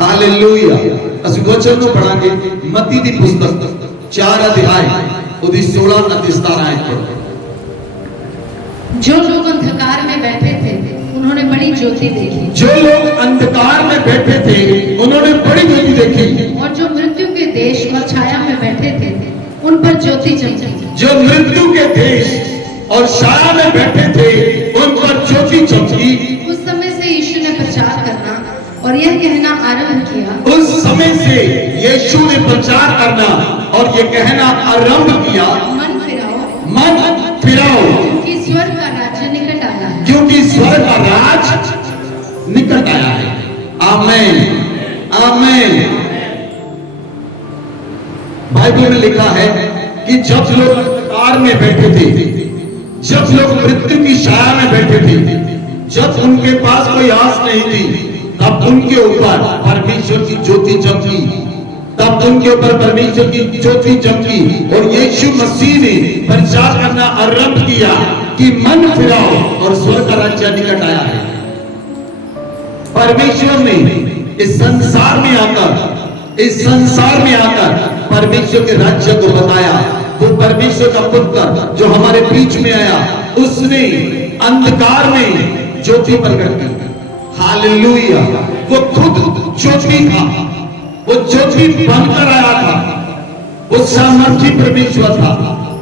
Hallelujah. ਅਸੀਂ ਵਚਨ ਨੂੰ ਪੜਾਂਗੇ ਮਤੀ ਦੀ ਪੁਸਤਕ 4 ਅਧਿਆਇ ਉਹਦੀ 16 ਅਤੇ 17 ਆਇਤ ਪੜੋ। जो लोग अंधकार में बैठे थे उन्होंने बड़ी ज्योति देखी। जो लोग अंधकार में बैठे थे उन्होंने बड़ी ज्योति देखी। और जो मृत्यु के देश और छाया में बैठे थे उन पर ज्योति चमकी। जो मृत्यु के देश और छाया में बैठे थे उन पर ज्योति चमकी। उस समय से यीशु ने प्रचार करना और यह कहना आरंभ किया। उस समय से यीशु ने प्रचार करना और यह कहना आरंभ किया, मन फिराओ, मन फिराओ, क्योंकि स्वर्ग का राज्य निकट आया है। क्योंकि स्वर्ग का राज निकट आया है। आमीन, आमीन। बाइबल में लिखा है कि जब लोग अंधकार में बैठे थे, जब लोग मृत्यु की छाया में बैठे थे, जब उनके पास कोई आस नहीं थी, तब उनके ऊपर परमेश्वर की ज्योति चमकी। तब उनके ऊपर परमेश्वर की ज्योति चमकी और यीशु मसीह ने प्रचार करना आरंभ किया कि मन फिराओ और स्वर्ग का राज्य निकट आया है। परमेश्वर ने इस संसार में आकर परमेश्वर के राज्य को बताया। वो परमेश्वर का पुत्र जो हमारे बीच में आया, उसने अंधकार में ज्योति प्रकट की। हालेलुया। वो खुद ज्योति था, वो ज्योति बनकर आया था। वो सामर्थी परमेश्वर था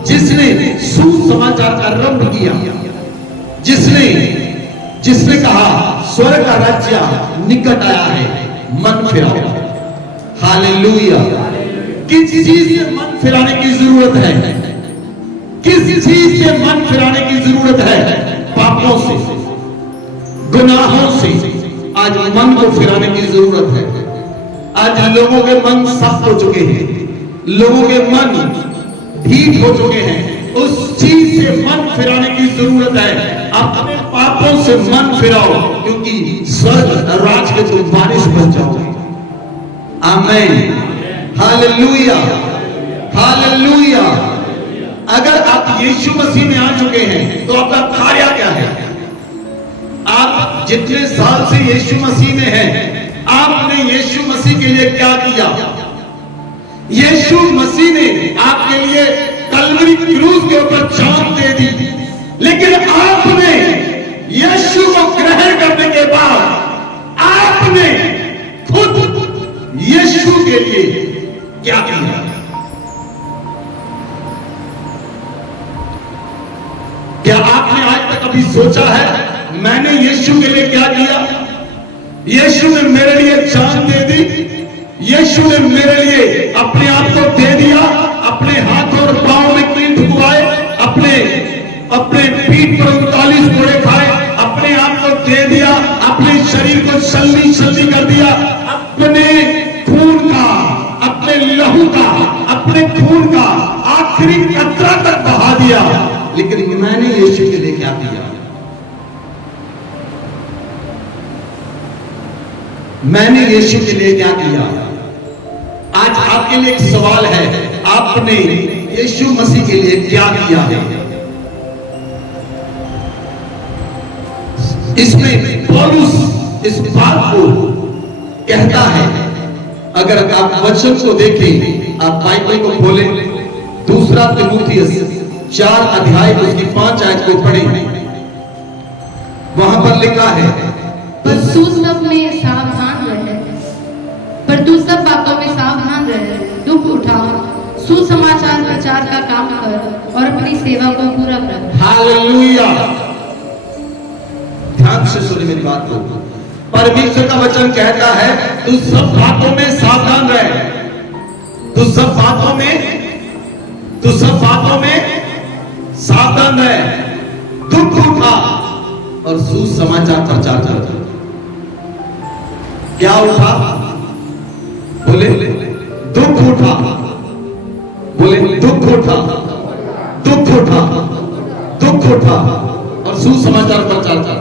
जिसने सुसमाचार का आरंभ किया, जिसने कहा स्वर्ग का राज्य निकट आया है, मन फिराओ। हालेलुया। किस चीज से मन फिराने की जरूरत है? किस चीज से मन फिराने की जरूरत है? पापों से, गुनाहों से आज मन को फिराने की जरूरत है। आज लोगों के मन सख्त हो चुके हैं, लोगों के मन ढीठ हो चुके हैं। उस चीज से मन फिराने की जरूरत है। अपने पापों से मन फिराओ, क्योंकि स्वर्ग राज के तुम वारिस बन जाओगे। आमीन, हालेलुया, हालेलुया। अगर आप यीशु मसीह में आ चुके हैं तो आपका कार्य क्या है? आप जितने साल से यीशु मसीह में हैं, आपने यीशु मसीह के लिए क्या किया? यीशु मसीह ने आपके लिए कलवरी क्रूस के ऊपर जान दे दी, लेकिन आपने यीशु को ग्रहण करने के बाद आपने खुद यीशु के लिए क्या किया? क्या आपने आज तक कभी सोचा है मैंने यीशु के लिए क्या किया? यीशु ने मेरे लिए जान दे दी, यीशु ने मेरे लिए अपने आप को दे दिया, अपने हाथ और पांव में कील ठुकवाए, अपने पीठ पर 39 कोड़े खाए, अपने आप को दे दिया, अपने शरीर को छलनी कर दिया, अपने खून का, अपने लहू का, अपने खून का आखिरी कतरा तक बहा दिया। लेकिन मैंने यीशु के लिए क्या किया? मैंने यीशु के लिए क्या किया? आज आपके लिए एक सवाल है, आपने यीशु मसीह के लिए क्या किया है? इसमें पौलुस इस बात को कहता है। अगर आप वचन को देखें, आप बाइबल को खोलें, 2 तीमुथियुस 4 अध्याय उसकी 5 आयत को पढ़ें। वहां पर लिखा है, पर तू सब में सावधान रहे, दुख उठाओ, सुसमाचार प्रचार का काम कर और अपनी सेवा को पूरा कर। हालेलुया। ध्यान से सुनिए मेरी बात को। परमेश्वर का वचन कहता है तू सब बातों में सावधान रहे, तू सब बातों में सावधान रहे, दुख उठा और सुसमाचार प्रचार कर। क्या उठा? बोले दुख उठा, बोले दुख उठा, दुख उठा, दुख उठा और सुसमाचार प्रचार कर।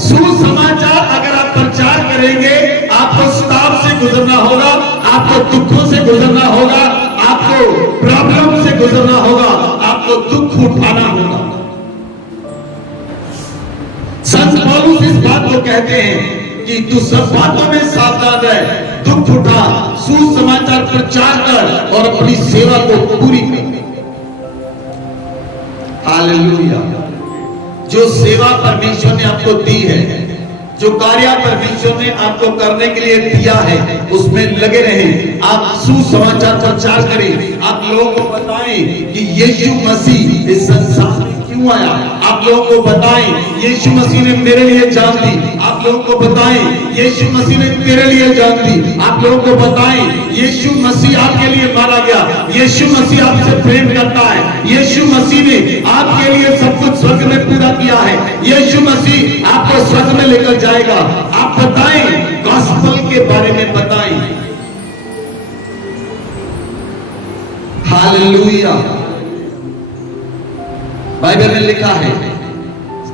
सुसमाचार अगर आप प्रचार करेंगे, आपको स्ताव से गुजरना होगा, आपको दुखों से गुजरना होगा, आपको प्रॉब्लम से गुजरना होगा, आपको दुख उठाना होगा। संत पौलुस इस बात को कहते हैं कि तू सब बातों में सावधान रह, दुख उठा, सुसमाचार प्रचार कर और अपनी सेवा को पूरी कर। हालेलुया। जो सेवा परमेश्वर ने आपको दी है, जो कार्य परमेश्वर ने आपको करने के लिए दिया है, उसमें लगे रहें। आप सुसमाचार प्रचार करें, आप लोगों को बताएं कि यीशु मसीह इस संसार में क्यों आया। आप लोगों को बताएं यीशु मसीह ने मेरे लिए जान दी। आप लोगों को बताएं यीशु मसीह ने तेरे लिए जान दी। आप लोगों को बताएं यीशु मसीह आपके लिए मारा गया। यीशु मसीह आपसे प्रेम करता है। यीशु मसीह ने आपके लिए सब कुछ स्वर्ग में पूरा किया है। यीशु मसीह आपको स्वर्ग में लेकर जाएगा। आप बताएं, गॉस्पेल के बारे में बताएं। हालेलुया। बाइबल में लिखा है,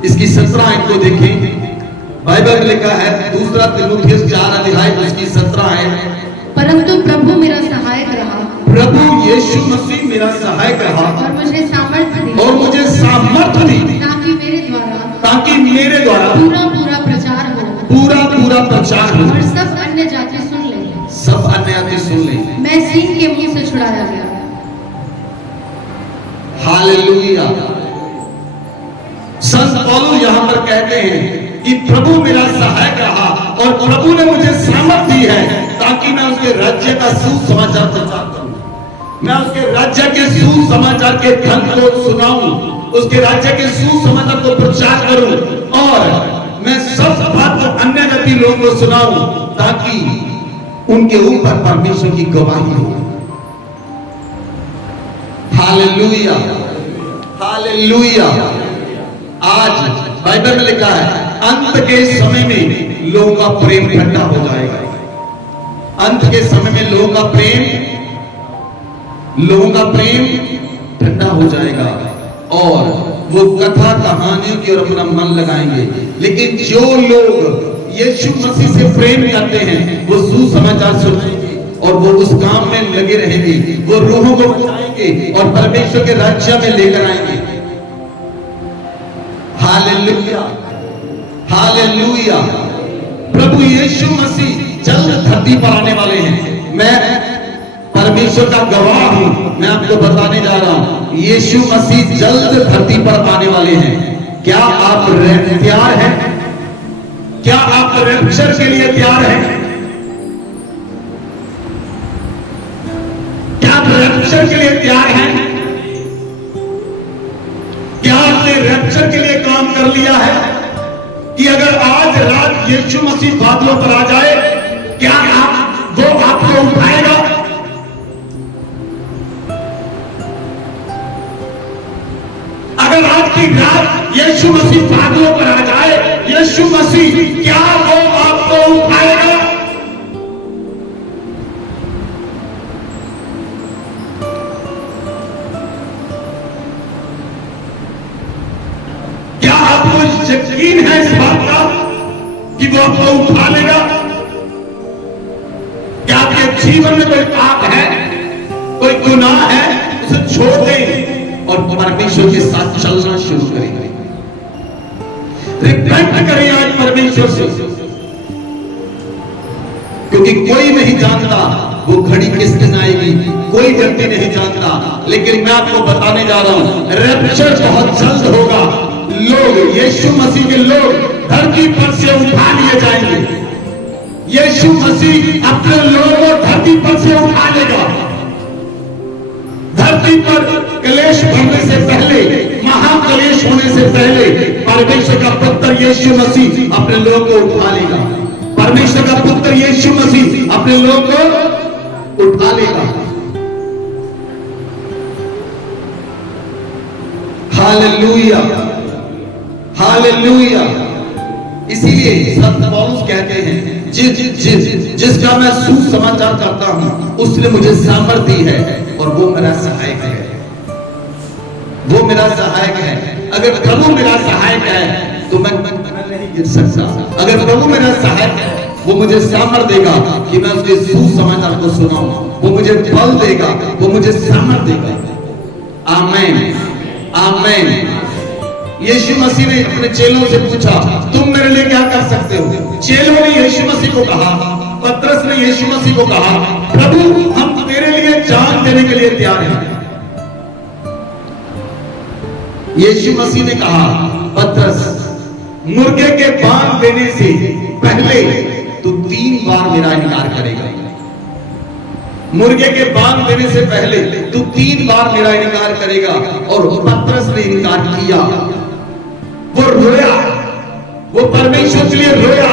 इसकी 17 आयत को देखें। बाइबल में लिखा है, दूसरा तीमुथियुस 4 अध्याय उसकी 17 है। परंतु प्रभु मेरा सहायक रहा, प्रभु यीशु मसीह मेरा सहायक रहा और मुझे सामर्थ्य दी, और मुझे सामर्थ्य दी, ताकि मेरे द्वारा पूरा पूरा प्रचार हो, पूरा पूरा प्रचार हो और सब अन्य जाति सुन ले। सब अन्य जाति सुन ले। मैं सिंह के मुंह से छुड़ाया गया। हालेलुया। संत पौलुस यहां पर कहते हैं कि प्रभु मेरा सहायक रहा और प्रभु ने मुझे सामर्थ दी है, ताकि मैं उसके राज्य का सुसमाचार प्रचार करूं। मैं उसके राज्य के सुसमाचार के धन को सुनाऊं, उसके राज्य के सुसमाचार को प्रचार करूं और मैं सब बात को अन्य जाति लोगों को सुनाऊं, ताकि उनके ऊपर परमेश्वर की गवाही हो। हालेलुया। हालेलुया। आज बाइबल में लिखा है, अंत के समय में लोगों का प्रेम ठंडा हो जाएगा। अंत के समय में लोगों का प्रेम ठंडा हो जाएगा और वो कथा कहानियों की ओर अपना मन लगाएंगे। लेकिन जो लोग यीशु मसीह से प्रेम करते हैं, वो सुसमाचार सुनाएंगे और वो उस काम में लगे रहेंगे। वो रूहों को बचाएंगे और परमेश्वर के राज्य में लेकर आएंगे। हालेलुया। हालेलुया। प्रभु यीशु मसीह जल्द धरती पर आने वाले हैं। मैं परमेश्वर का गवाह हूं। मैं आपको बताने जा रहा हूं, यीशु मसीह जल्द धरती पर आने वाले हैं। क्या आप तैयार हैं? क्या आप रैप्चर के लिए तैयार हैं? क्या आप रैप्चर के लिए तैयार हैं? क्या आपने रैप्चर के लिए काम कर लिया है कि अगर आज रात यीशु मसीह बादलों पर आ जाए, क्या वो आपको उठाएगा? अगर आज की रात यीशु मसीह बादलों पर आ जाए, यीशु मसीह क्या वो आपको उठाएगा? क्या आपको यकीन है इस बात का कि वो आपको उठा लेगा? क्या आपके जीवन में कोई पाप है, कोई गुनाह है, उसे छोड़ दें और परमेश्वर के साथ चलना शुरू करें। रिपेंट करें आज परमेश्वर से, क्योंकि कोई नहीं जानता वो घड़ी किस दिन आएगी, कोई व्यक्ति नहीं जानता। लेकिन मैं आपको बताने जा रहा हूं, रैप्चर बहुत जल्द होगा। लोग, यीशु मसीह के लोग धरती पर से उठा लिए जाएंगे। यीशु मसीह अपने लोगों को धरती पर से उठा लेगा। धरती पर क्लेश बढ़ने से पहले, महाक्लेश होने से पहले, परमेश्वर का पुत्र यीशु मसीह अपने लोगों को उठा लेगा। परमेश्वर का पुत्र यीशु मसीह अपने लोगों को उठा लेगा। हालेलुया। हालेलुया। इसीलिए संत पौलुस कहते हैं, जिसका मैं सुसमाचार करता हूं, उसने मुझे सामर्थ दी है और वो मेरा सहायक है। वो मेरा सहायक है। अगर प्रभु मेरा सहायक है तो मैं नहीं गिर सकता। अगर प्रभु मेरा सहायक है, वो मुझे सामर्थ देगा कि मैं उसके सुसमाचार को सुनाऊं। वो मुझे बल देगा, वो मुझे सामर्थ देगा। आमीन। आमीन। यीशु मसीह ने अपने चेलों से पूछा, तुम मेरे लिए क्या कर सकते हो? चेलों ने यीशु मसीह को कहा, पतरस ने यीशु मसीह को कहा, प्रभु हम तेरे लिए जान देने के लिए तैयार हैं। यीशु मसीह ने कहा, पतरस मुर्गे के बांग देने से पहले तू 3 बार मेरा इनकार करेगा। मुर्गे के बांग देने से पहले तू 3 बार मेरा इनकार करेगा। और पतरस ने इनकार किया, वो रोया, वो परमेश्वर के लिए रोया,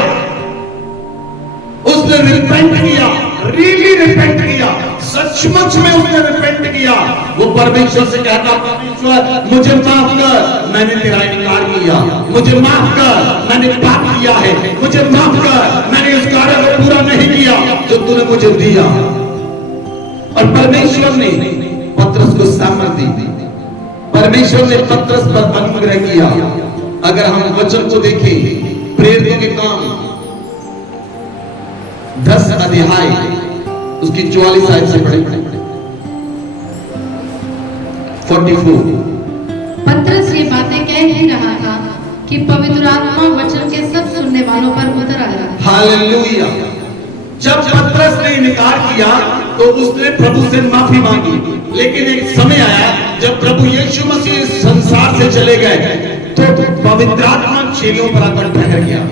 उसने रिपेंट किया, रियली रिपेंट किया, सचमुच में उसने रिपेंट किया। वो परमेश्वर से कहता, परमेश्वर मुझे माफ कर, मैंने तेरा इनकार किया, मुझे माफ कर, मैंने पाप किया है, मुझे माफ कर, मैंने उस कार्य को पूरा नहीं किया जो तूने मुझे दिया। और परमेश्वर ने पतरस को सामर्थ्य दी, परमेश्वर ने पतरस पर अनुग्रह किया। अगर हम वचन को देखें, प्रेरितों के काम 10 अध्याय उसकी 44 आयत से पढ़े 44। पतरस ये बातें कह ही रहा था कि पवित्र आत्मा वचन के सब सुनने वालों पर उतर आया। हालेलुया। जब पतरस ने इनकार किया तो उसने प्रभु से माफी मांगी, लेकिन एक समय आया जब प्रभु यीशु मसीह इस संसार से चले गए तो पवित्र आत्मा चेलों पर आकर ठहर गया।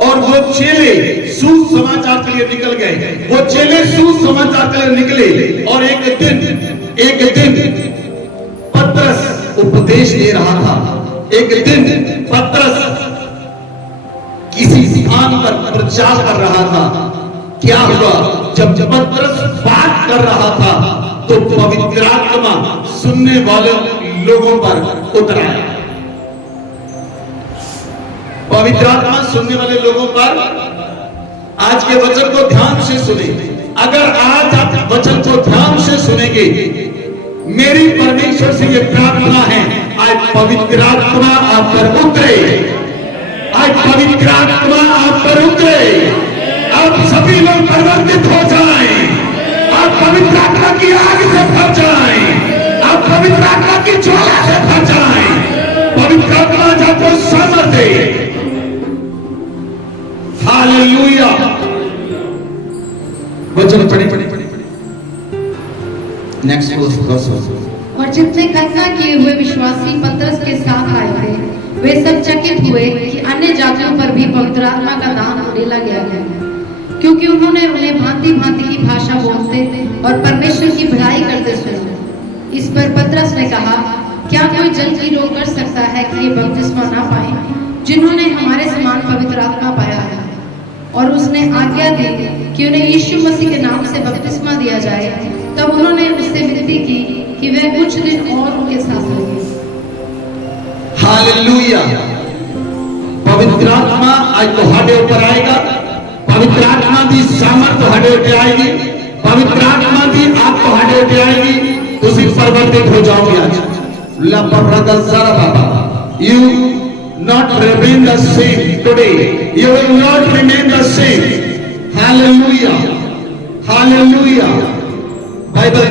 और वो चेले सुसमाचार के लिए निकल गए, वो चेले सुसमाचार के लिए निकले। और एक दिन पतरस उपदेश दे रहा था, एक दिन पतरस किसी स्थान पर प्रचार कर रहा था। क्या हुआ? जब पतरस बात कर रहा था तो पवित्र आत्मा सुनने वाले लोगों पर उतर आया। पवित्र आत्मा सुनने वाले लोगों पर, आज के वचन को ध्यान से सुने। अगर आज आप वचन को ध्यान से सुनेंगे, मेरी परमेश्वर से ये प्रार्थना है, आज पवित्र आत्मा आप पर उतरे, आज पवित्र आत्मा आप पर उतरे, आप सभी लोग परिवर्तित हो जाएं, आप पवित्र आत्मा की आग से भर जाएं, आप पवित्र आत्मा की ज्वाला से भर जाएं। पवित्र आत्मा जब को सामर्थ दे। हालेलुया। वचन पढ़े नेक्स्ट वर्स। और जितने खतना किए हुए विश्वासी पतरस के साथ आए थे, वे सब चकित हुए कि अन्य जातियों पर भी पवित्र आत्मा का दान उड़ेला गया है, क्योंकि उन्होंने उन्हें भांति भांति की भाषा बोलते और परमेश्वर की बड़ाई करते सुना। इस पर पतरस ने कहा, क्या कोई जल की रोक कर सकता है कि ये बपतिस्मा ना पाए जिन्होंने हमारे समान पवित्र आत्मा पाया है? और उसने आज्ञा दी कि उन्हें यीशु मसीह के नाम से बपतिस्मा दिया जाए। तब उन्होंने उससे विनती की कि वह कुछ दिन और उनके साथ रहे। हालेलुया। पवित्र आत्मा आज तुम्हारे ऊपर आएगा, पवित्र आत्मा की सामर्थ तुम्हारे ऊपर आएगी, पवित्र आत्मा की आप तुम्हारे ऊपर आएगी, तुम परिवर्तित हो जाओगे। आज you not remain the same today, you will not remain the same. Hallelujah, hallelujah. Bible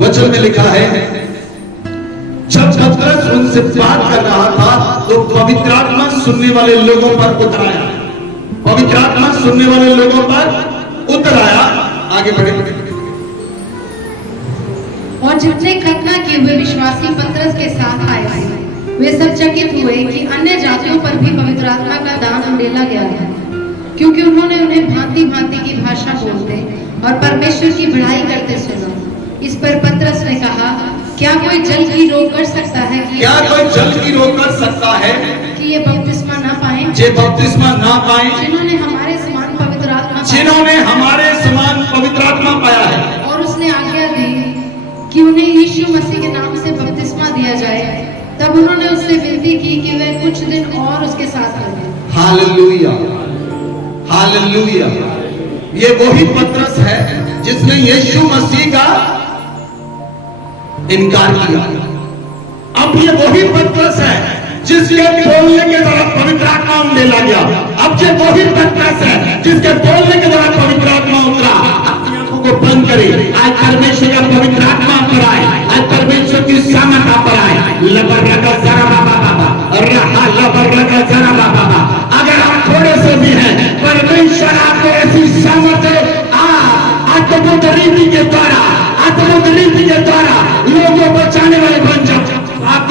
वचन में लिखा है, जब पतरस उनसे बात कर रहा था तो पवित्र आत्मा सुनने वाले लोगों पर उतर आया, पवित्र आत्मा सुनने वाले लोगों पर उतर आया। आगे बढ़े। और जितने खतना किए हुए विश्वासी पतरस के साथ आए थे, वे सब चकित हुए कि अन्य जातियों पर भी पवित्र आत्मा का दान उड़ेला गया है, क्योंकि उन्होंने उन्हें भांति भांति की भाषा बोलते और परमेश्वर की बड़ाई करते सुना। इस पर पतरस ने कहा, क्या कोई जल की रोक कर सकता है कि क्या कोई जल की रोक कर सकता है कि ये बपतिस्मा ना पाए, जे बपतिस्मा ना पाए जिन्होंने हमारे समान पवित्र आत्मा, जिन्होंने हमारे समान पवित्र आत्मा पाया है। और उसने आज्ञा दी कि उन्हें यीशु मसीह के नाम से बपतिस्मा दिया जाए। तब उन्होंने उससे विनती की कि वह कुछ दिन और उसके साथ रहे। Hallelujah, hallelujah. ये वही पतरस है जिसने यीशु मसीह का इनकार किया। अब ये वही पतरस है जिसके बोलने के दौरान पवित्र आत्मा उड़ेला गया। अब ये वही पतरस है जिसके बोलने के दौरान पवित्र आत्मा उतरा। अपनी आंखों को बंद करे, आज परमेश्वर का पवित्र आत्मा पर आए, आज परमेश्वर की सामर्थ पर आए। लबर लगा जरा बाबा अगर आप थोड़े से भी हैं, परमेश्वर आपको ऐसी सामर्थ्य आत्मबुद्ध रीति के द्वारा लोगों को बचाने वाले बन जाओ। आप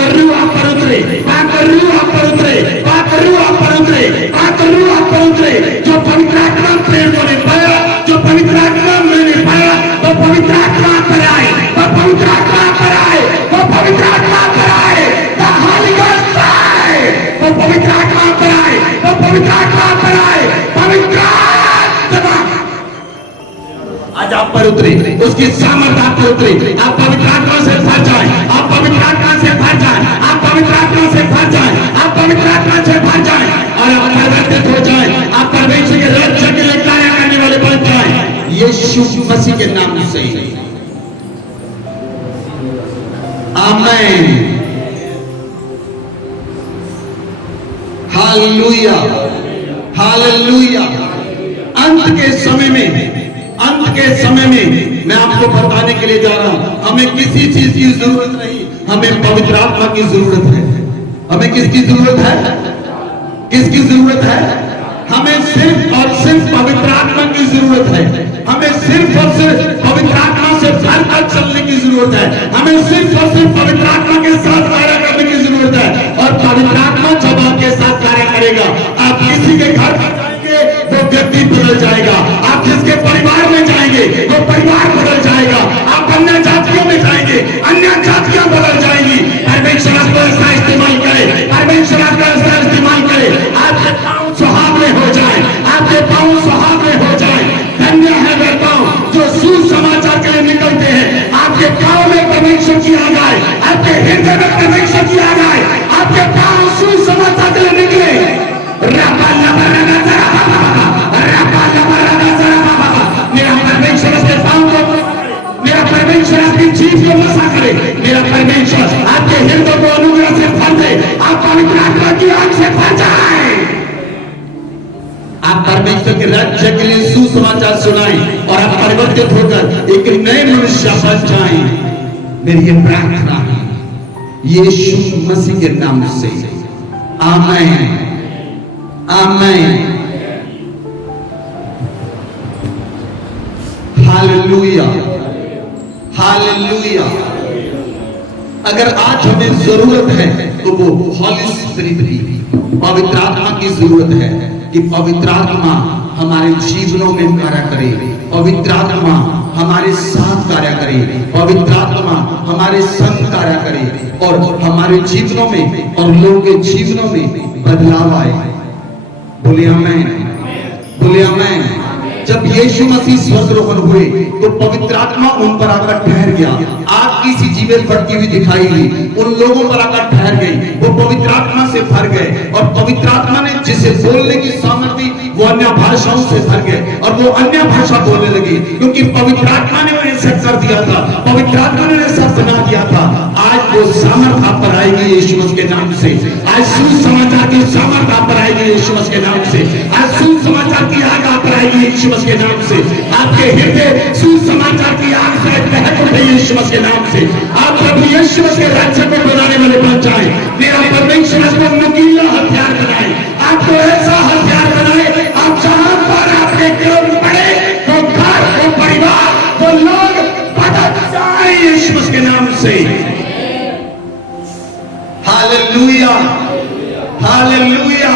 पर उतरे, जो पवित्र आत्मा प्रेम को नहीं पाया, जो पवित्र आत्मा में नहीं पाया, वो पवित्र आत्मा पर आए, वो पवित्र आत्मा पर आए, वो पवित्र आत्मा पर आए, the Holy Ghost आए, वो पवित्र आत्मा पर आए, वो पवित्र आत्मा पर आए, पवित्र आत्मा आज आप पर उतरे, उसकी सामर्थ आप पर उतरे। आप पवित्र आत्मा से भर जाए, आप पवित्र आत्मा से भर जाए, आप पवित्र आत्मा से भर जाए, आप पवित्र आत्मा से भर जाए और आप परिवर्तित हो जाए। आप परमेश्वर के राज्य के लिए कार्य करने वाले बन जाए, यीशु मसीह के नाम से। आमीन, हालेलुया, हालेलुया। अंत के समय में मैं आपको बताने के लिए जा रहा हूं, हमें किसी चीज की जरूरत नहीं, हमें पवित्र आत्मा की जरूरत है। हमें किसकी जरूरत है? किसकी जरूरत है? हमें सिर्फ और सिर्फ पवित्र आत्मा की जरूरत है। हमें सिर्फ और सिर्फ पवित्र आत्मा से भरकर चलने की जरूरत है। हमें सिर्फ और सिर्फ पवित्र आत्मा के साथ कार्य करने की जरूरत है। और पवित्र आत्मा जब आपके साथ कार्य करेगा, आप किसी के घर जाएंगे, वो व्यक्ति बदल जाएगा। आप जिसके परिवार में जाएंगे, वो परिवार बदल जाएगा। आप अन्य जातियों में जाएंगे, अन्य जातियां बदल जाएंगी। परमेश्वर आपको ऐसा इस्तेमाल करे, परमेश्वर आपको ऐसा इस्तेमाल करे, आपके पांव सुहावने हो जाए, आपके पांव सुहावने हो जाए। धन्य है वे पांव जो सुसमाचार के लिए निकलते हैं। आपके पांव में परमेश्वर की आ जाए, आपके हृदय में परमेश्वर की आ जाए, आपके पांव सुसमाचार के लिए निकले। मेरा परमेश्वर के पांव को, मेरा परमेश्वर आपकी जीभ को मसा करे, मेरा परमेश्वर आपके हृदय को अनुग्रह से भर दे, आप पवित्र आत्मा की आग से भर जाए। आप परमेश्वर के राज्य के लिए सुसमाचार सुनाएं और आप परिवर्तित होकर एक नए मनुष्य बन जाएं। मेरी ये प्रार्थना है यीशु मसीह के नाम से। आमीन, आमीन, हालेलुया, हालेलुया। अगर आज हमें जरूरत है तो वो हॉली स्पिरिट की, पवित्र आत्मा की जरूरत है कि पवित्र आत्मा हमारे जीवनों में कार्य करे, पवित्र आत्मा हमारे साथ कार्य करे, पवित्र आत्मा हमारे संग कार्य करे और हमारे जीवनों में और लोगों के जीवनों में बदलाव आए। बोले आमीन, बोले आमीन। जब यीशु मसीह स्वर्गरोहण हुए तो पवित्र आत्मा उन पर आकर ठहर गया। आग की सी जीवें फटती हुई दिखाई दी, उन लोगों पर आकर ठहर गई। वो पवित्र आत्मा से भर गए और पवित्र आत्मा ने जिसे बोलने की सामर्थ्य वो अन्य भाषाओं से भर गए और वो अन्य भाषा बोलने लगी, क्योंकि पवित्र आत्मा ने उन्हें सब कर दिया था, पवित्र आत्मा ने उन्हें सब बना दिया था। आज वो सामर्थ आप पर आएगी यीशु मसीह के नाम से। आज सुसमाचार की सामर्थ आप पर आएगी यीशु मसीह के नाम से। आज सुसमाचार की आग आप पर आएगी यीशु मसीह के नाम से। आपके हृदय सुसमाचार की आग से दहक उठे यीशु मसीह के नाम से। आप प्रभु यीशु मसीह के राज्य को बनाने वाले बन जाए। मेरा परमेश्वर आपको नुकीला हथियार बनाए, आपको ऐसा हथियार बनाए, आप जहां पर आपके विरोध पड़े वो घर, वो परिवार, वो लोग बदल जाए यीशु मसीह के नाम से। Hallelujah, hallelujah.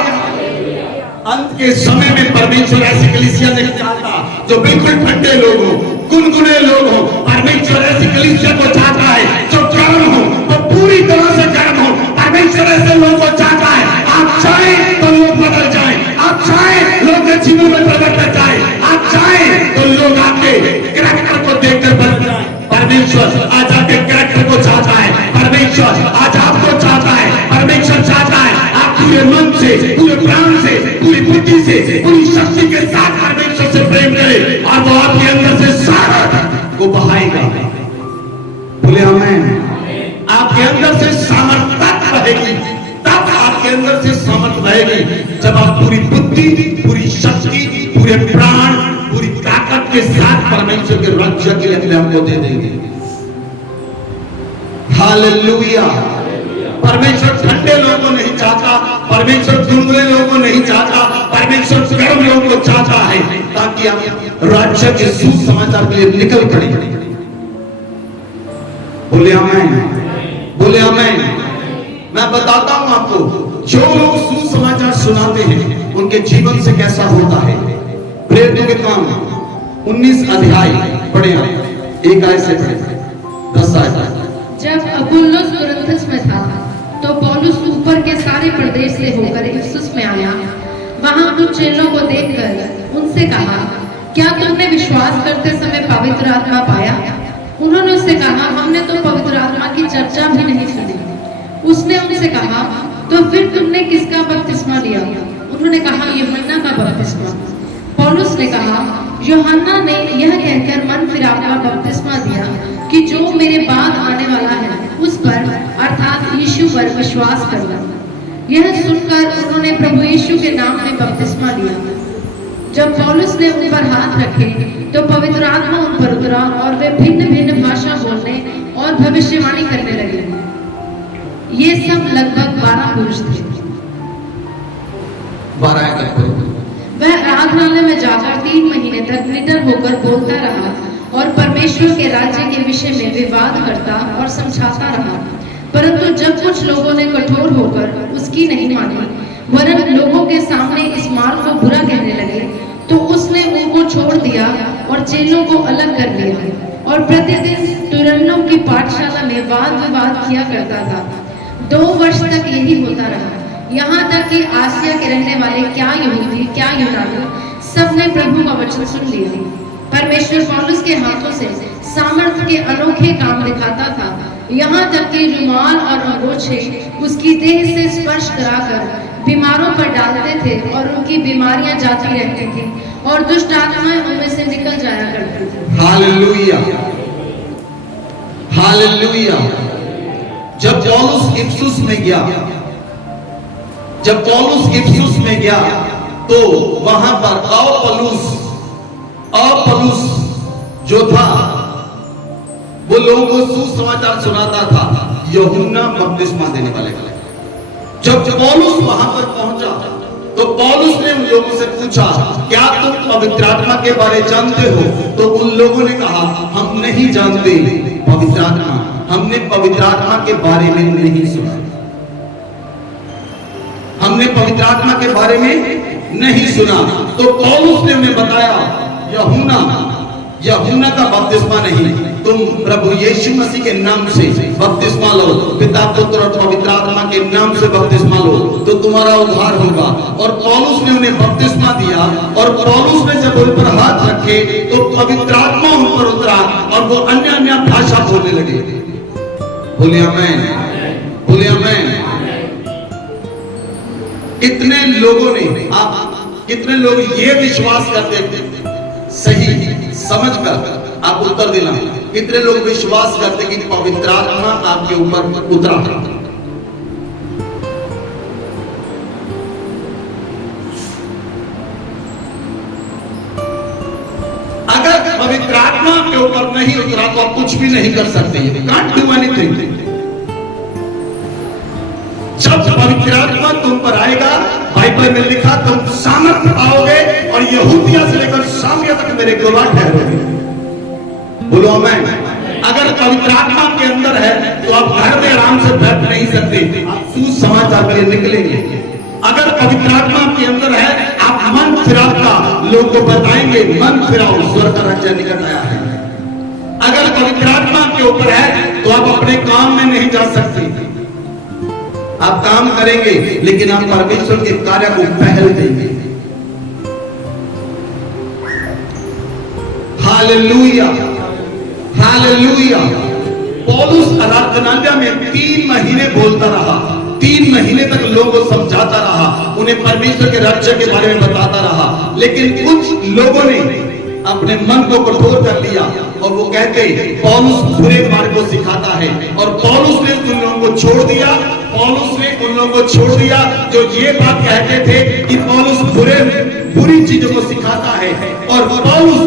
अंत के समय में परमेश्वर ऐसी कलीसिया नहीं चाहता जो बिल्कुल ठंडे लोग हो, गुनगुने लोग हो। परमेश्वर ऐसी कलीसिया को चाहता है जो गर्म हो, वो पूरी तरह से गर्म हो। परमेश्वर ऐसे लोगों को चाहता है आप चाहें तो लोग बदल जाएं, आप चाहें लोग के जीवन में परिवर्तन जाए, आप चाहें तो लोग आपके कैरेक्टर को देखकर बदल जाए। परमेश्वर आज आपके कैरेक्टर को चाहता है, परमेश्वर आज आपको चाहता है, परमेश्वर चाहता है आप पूरे मन से, पूरे प्राण से, पूरी बुद्धि से, पूरी शक्ति के साथ परमेश्वर से प्रेम करें और वो आपके अंदर से सामर्थ को बहाएगा। बोले आमीन। आपके अंदर से सामर्थ तब रहेगी, तब आपके अंदर से सामर्थ रहेगी जब आप पूरी बुद्धि, पूरी शक्ति, पूरे प्राण, पूरी ताकत के साथ परमेश्वर के राज्य के लिए अपने आप को दे देंगे। हालेलुया, परमेश्वर ठंडे लोगों को नहीं चाहता, परमेश्वर दुर्बले लोगों को नहीं चाहता, परमेश्वर गर्म लोगों को चाहता है ताकि आप राज्य के सुसमाचार के लिए निकल पड़े। बोले आमीन, बोले आमीन। मैं बताता हूं आपको, जो लोग सुसमाचार सुनाते हैं उनके जीवन से कैसा होता है। प्रेरितों के काम 19 अध्याय पढ़े, एक आयत से पढ़े 10 आयत। जब अपुल्लोस कुरिन्थस में था तो पौलुस ऊपर के सारे प्रदेश से होकर इफिसुस में आया। वहां कुछ चेलों को देखकर उनसे कहा, क्या तुमने विश्वास करते समय पवित्र आत्मा पाया? उन्होंने उससे कहा, हमने तो पवित्र आत्मा की चर्चा भी नहीं सुनी। उसने उनसे कहा, तो फिर तुमने किसका बपतिस्मा लिया? उन्होंने कहा, यूहन्ना का बपतिस्मा। पौलुस ने कहा, यूहन्ना ने यह कहकर मन फिरावना बपतिस्मा दिया कि जो मेरे बाद आने वाला है उस पर अर्थात यीशु पर विश्वास करना। यह सुनकर उन्होंने प्रभु यीशु के नाम में बपतिस्मा लिया। जब पौलुस ने उन पर हाथ रखे तो पवित्र आत्मा उन पर उतरा और वे भिन्न भिन्न भाषा बोलने और भविष्यवाणी करने लगे। ये सब लगभग 12 पुरुष थे। 12 तक वह आराधनालय में जाकर 3 महीने तक निडर होकर बोलता रहा और परमेश्वर के राज्य के विषय में विवाद करता और समझाता रहा। परंतु जब कुछ लोगों ने कठोर होकर उसकी नहीं मानी, वरन लोगों के सामने इस मार्ग को बुरा कहने लगे, तो उसने उनको छोड़ दिया और चेलों को अलग कर लिया और प्रतिदिन तुरन्नों की पाठशाला में वाद विवाद किया करता था। 2 वर्ष तक यही होता रहा, यहाँ तक कि आसिया के रहने वाले क्या यहूदी क्या यूनानी सब ने प्रभु का वचन सुन लिया। परमेश्वर पौलुस के हाथों से सामर्थ्य के अनोखे काम दिखाता था, यहाँ तक कि रुमाल और अंगोछे उसकी देह से स्पर्श कराकर बीमारों पर डालते थे और उनकी बीमारियां जाती रहती थी और दुष्ट आत्माएं उनमें से निकल जाया करती थी। Hallelujah, hallelujah. जब पौलुस इफिसुस में गया, जब पौलुस इफिसुस में गया तो वहां पर अपुल्लोस जो था वो लोगों को सुसमाचार सुनाता था, यूहन्ना बपतिस्मा देने वाले। जब पौलुस वहां पर पहुंचा तो पौलुस ने उन लोगों से पूछा, क्या तुम पवित्र आत्मा के बारे जानते हो? तो उन लोगों ने कहा, हम नहीं जानते पवित्र आत्मा, हमने पवित्र आत्मा के बारे में नहीं सुना, हमने पवित्र आत्मा के बारे में नहीं सुना। तो पौलुस ने उन्हें बताया, यूहन्ना का बपतिस्मा नहीं, तुम प्रभु यीशु मसीह के नाम से बपतिस्मा लो, पिता पुत्र और पवित्र आत्मा के नाम से बपतिस्मा लो तो तुम्हारा उद्धार होगा। और पौलुस ने उन्हें बपतिस्मा दिया और पौलुस ने जब उन पर हाथ रखे तो पवित्र आत्मा उन पर उतरा और वो अन्य भाषा बोलने लगे। बोले आमीन, बोले आमीन। कितने लोगों ने, आप कितने लोग ये विश्वास करते, सही समझकर आप उत्तर देना, कितने लोग विश्वास करते कि पवित्र आत्मा आपके ऊपर उतरा? अगर पवित्र आत्मा आपके ऊपर नहीं उतरा तो आप कुछ भी नहीं कर सकते, कांट डू एनीथिंग। जब पवित्र आत्मा तुम पर आएगा, बाइबल में लिखा, तुम सामर्थ्य पाओगे और यहूदिया से लेकर सामरिया तक मेरे गवाह ठहरोगे। बोलो आमीन। अगर पवित्र आत्मा के अंदर है तो आप घर में आराम से बैठ नहीं सकते, आप सुसमाचार के लिए निकलेंगे। अगर पवित्र आत्मा के अंदर है, आप मन फिराता लोगों को बताएंगे, मन फिराओ, स्वर्ग का राज्य निकट आया है। अगर पवित्र आत्मा के ऊपर है तो आप अपने काम में नहीं जा सकते, आप काम करेंगे लेकिन आप परमेश्वर के कार्य को पहल देंगे। Hallelujah, hallelujah. पौलुस आराधनालय में 3 महीने बोलता रहा, 3 महीने तक लोगों को समझाता रहा, उन्हें परमेश्वर के राज्य के बारे में बताता रहा। लेकिन कुछ लोगों ने अपने मन को कठोर कर लिया और वो कहते पौलुस बुरे मार्ग को सिखाता है, और पौलुस ने उन लोगों को छोड़ दिया। पौलुस ने उन लोगों को छोड़ दिया जो ये बात कहते थे कि पौलुस बुरी चीजों को सिखाता है। और पौलुस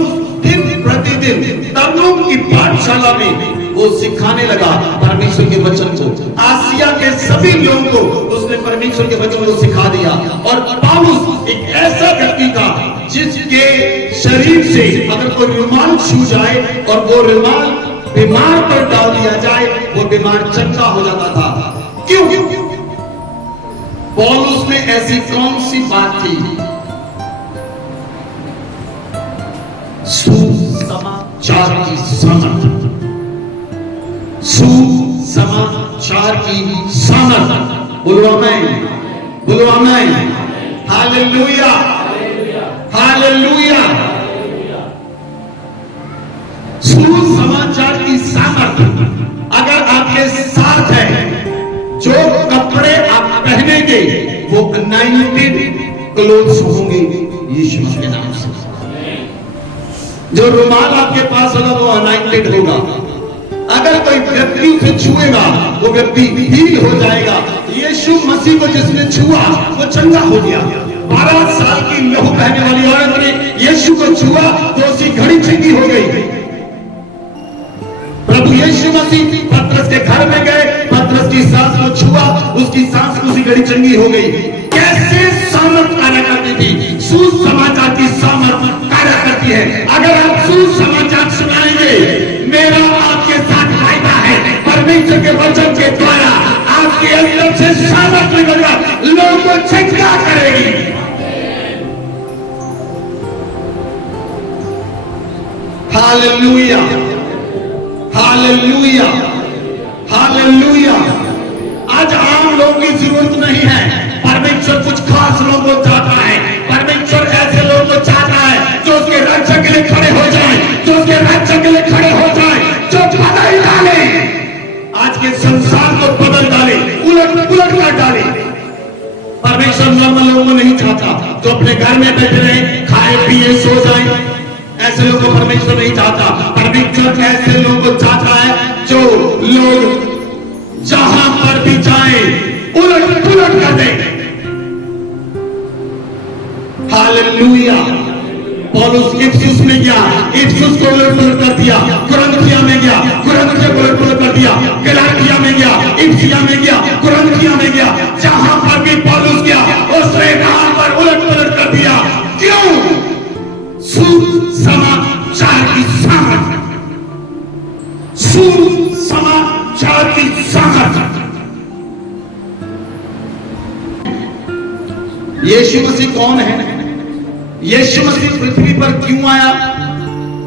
दिन प्रतिदिन तर्जुम की पाठशाला में वो सिखाने लगा परमेश्वर के वचन को। आसिया के सभी लोगों को उसने परमेश्वर के वचन को सिखा दिया। और पौलुस एक ऐसा व्यक्ति था जिसके शरीर से अगर कोई रुमाल छू जाए और वो रुमाल बीमार पर डाल दिया जाए, वो बीमार चंगा हो जाता था। क्यों? पौलुस में ऐसी कौन सी बात थी? सुसमाचार की समझ, सुसमाचार की समझ। बोलो आमीन, बोलो आमीन। Hallelujah, hallelujah. सुसमाचार की सामर्थ अगर आपके साथ है, जो कपड़े आप पहनेंगे वो अनाइंटेड क्लोथ्स होंगे यीशु के नाम से। जो रुमाल आपके पास होगा वो अनाइंटेड होगा। अगर कोई व्यक्ति उसे छुएगा वो व्यक्ति हील हो जाएगा। यीशु मसीह को जिसने छुआ वो चंगा हो गया। 12 साल की लहू बहने वाली औरत ने यीशु को छुआ तो उसकी घड़ी चंगी हो गई। प्रभु यीशु मसीह पतरस के घर में गए, पतरस की सांस को छुआ, उसकी सांस उसी घड़ी चंगी हो गई। कैसे सामर्थ कार्य करती थी? सुसमाचार की सामर्थ कार्य करती है। अगर आप सुसमाचार सुनाएंगे, मेरा आपके साथ वायदा है, परमेश्वर के वचन के द्वारा आपके अंदर से सामर्थ निकलेगा, लोगों को चंगा करेगी। Hallelujah, hallelujah, hallelujah. आज आम लोगों की जरूरत नहीं है, परमेश्वर कुछ खास लोगों को चाहता है। परमेश्वर ऐसे लोगों को चाहता है जो उसके राज्य के लिए खड़े हो जाए, जो उसके राज्य के लिए खड़े हो जाए, जो बदल डाले, आज के संसार को बदल डाले, उलट पुलट कर डाले। परमेश्वर नॉर्मल लोगों को नहीं चाहता जो अपने घर में बैठे रहे, खाए पिए सो जाए। ऐसे लोगों को परमेश्वर नहीं चाहता। परमेश्वर ऐसे लोगों को चाहता है जो लोग जहां पर भी जाए उलट पुलट कर दे। हालेलुया। पौलुस इफिसुस में गया, इफिसुस को उलट पुलट कर दिया। कुरिन्थिया में गया, कुरिन्थिया को उलट पुलट कर दिया। गलातिया में गया, इफिसिया में गया, कुरिन्थिया में गया। जहां पर भी पौलुस गया उसने वहां पर उलट पुलट कर दिया। क्यों? सुसमाचार की सामर्थ, सुसमाचार की सामर्थ। यीशु मसीह कौन है? यीशु मसीह पृथ्वी पर क्यों आया?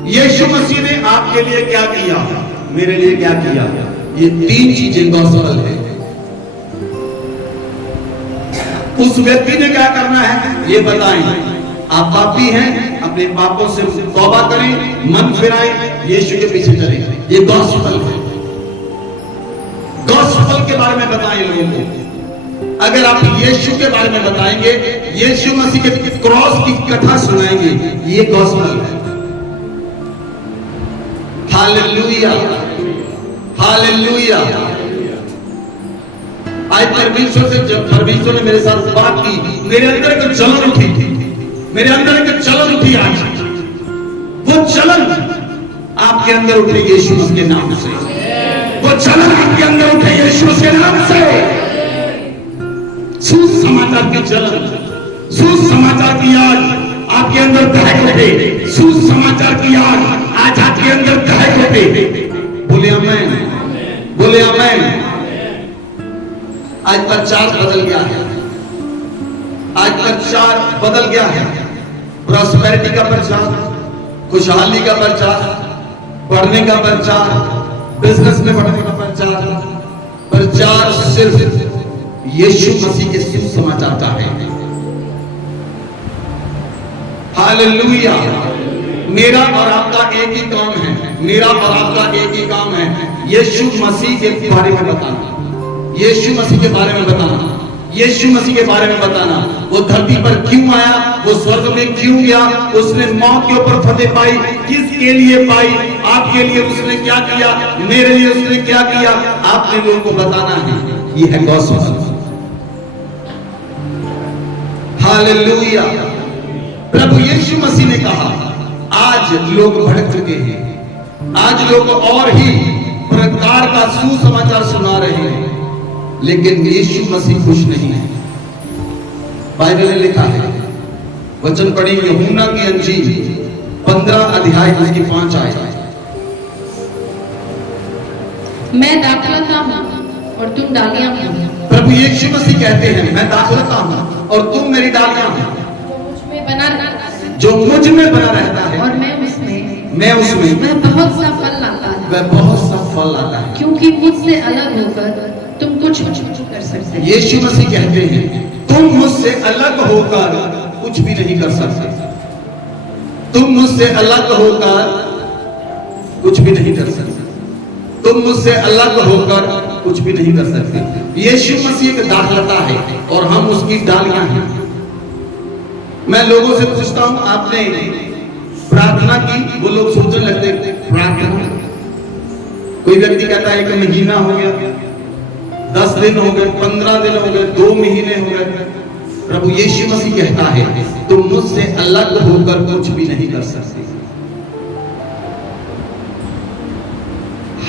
यीशु मसीह ने आपके लिए क्या किया, मेरे लिए क्या किया? ये 3 चीजें गॉस्पेल है। उस व्यक्ति ने क्या करना है ये बताएं। आप पापी हैं, अपने पापों से तौबा करें, मन फिराएं, यीशु के पीछे चलें। ये गॉस्पेल है। गॉस्पेल के बारे में बताएं लोगों को। अगर आप यीशु के बारे में बताएंगे, यीशु मसीह के क्रॉस की कथा सुनाएंगे, ये गॉस्पेल है। Hallelujah, hallelujah. आज परमेश्वर से जब परमेश्वर ने मेरे साथ बात की, मेरे अंदर एक जलन उठी, मेरे अंदर एक जलन उठी। आज वो जलन आपके अंदर उठे यीशु मसीह के नाम से। वो जलन आपके अंदर उठे यीशु मसीह के नाम से। सुसमाचार की जलन, सुसमाचार की आग आपके अंदर दहक उठे। सुसमाचार की आग आज आपके अंदर दहक उठे। बोले आमीन, बोले आमीन। आज प्रचार बदल गया है, आज प्रचार बदल गया है। प्रॉस्पेरिटी का प्रचार, खुशहाली का प्रचार, पढ़ने का प्रचार, बिजनेस में बढ़ने का प्रचार, प्रचार सिर्फ यीशु मसीह के सुसमाचार का है। हालेलुया। मेरा और आपका एक ही काम है, मेरा और आपका एक ही काम है, यीशु मसीह के बारे में बताना, यीशु मसीह के बारे में बताना, यीशु मसीह के बारे में बताना। वो धरती पर क्यों आया, वो स्वर्ग में क्यों गया, उसने मौत के ऊपर फतेह पाई, किसके लिए पाई, आपके लिए उसने क्या किया, मेरे लिए उसने क्या किया, आपने लोगों को बताना है। ये है गॉस्पेल। हालेलुया। प्रभु यीशु मसीह ने कहा, आज लोग भटक चुके हैं, आज लोग और ही प्रकार का सुसमाचार सुना रहे हैं, लेकिन यीशु मसीह खुश नहीं है। बाइबल में लिखा है, वचन पढ़े यूहन्ना की अंजील 15 अध्याय उसकी 5 आयत। मैं दाखलता हूँ और तुम डालियां हो। प्रभु यीशु मसीह कहते हैं, मैं दाखलता हूँ और तुम मेरी डालियां हो। जो मुझ में बना रहता है जो मुझ में बना रहता है और मैं उसमें वह बहुत सा फल लाता है, वह बहुत सा फल लाता है, क्योंकि मुझसे अलग होकर तुम कुछ कर सकते। यीशु मसीह कहते हैं, तुम मुझसे अलग होकर कुछ भी नहीं कर सकते। तुम मुझसे अलग होकर कुछ भी नहीं कर सकते। तुम मुझसे अलग होकर कुछ भी नहीं कर सकते। यीशु मसीह एक दाखलता है और हम उसकी डालियां हैं। मैं लोगों से पूछता हूं, आपने प्रार्थना की? वो लोग सोचने लगते प्रार्थना। कोई व्यक्ति कहता है 1 महीना हो गया, 10 दिन हो गए, 15 दिन हो गए, 2 महीने हो गए। प्रभु यीशु मसीह कहता है, तुम मुझसे अलग होकर कुछ भी नहीं कर सकते।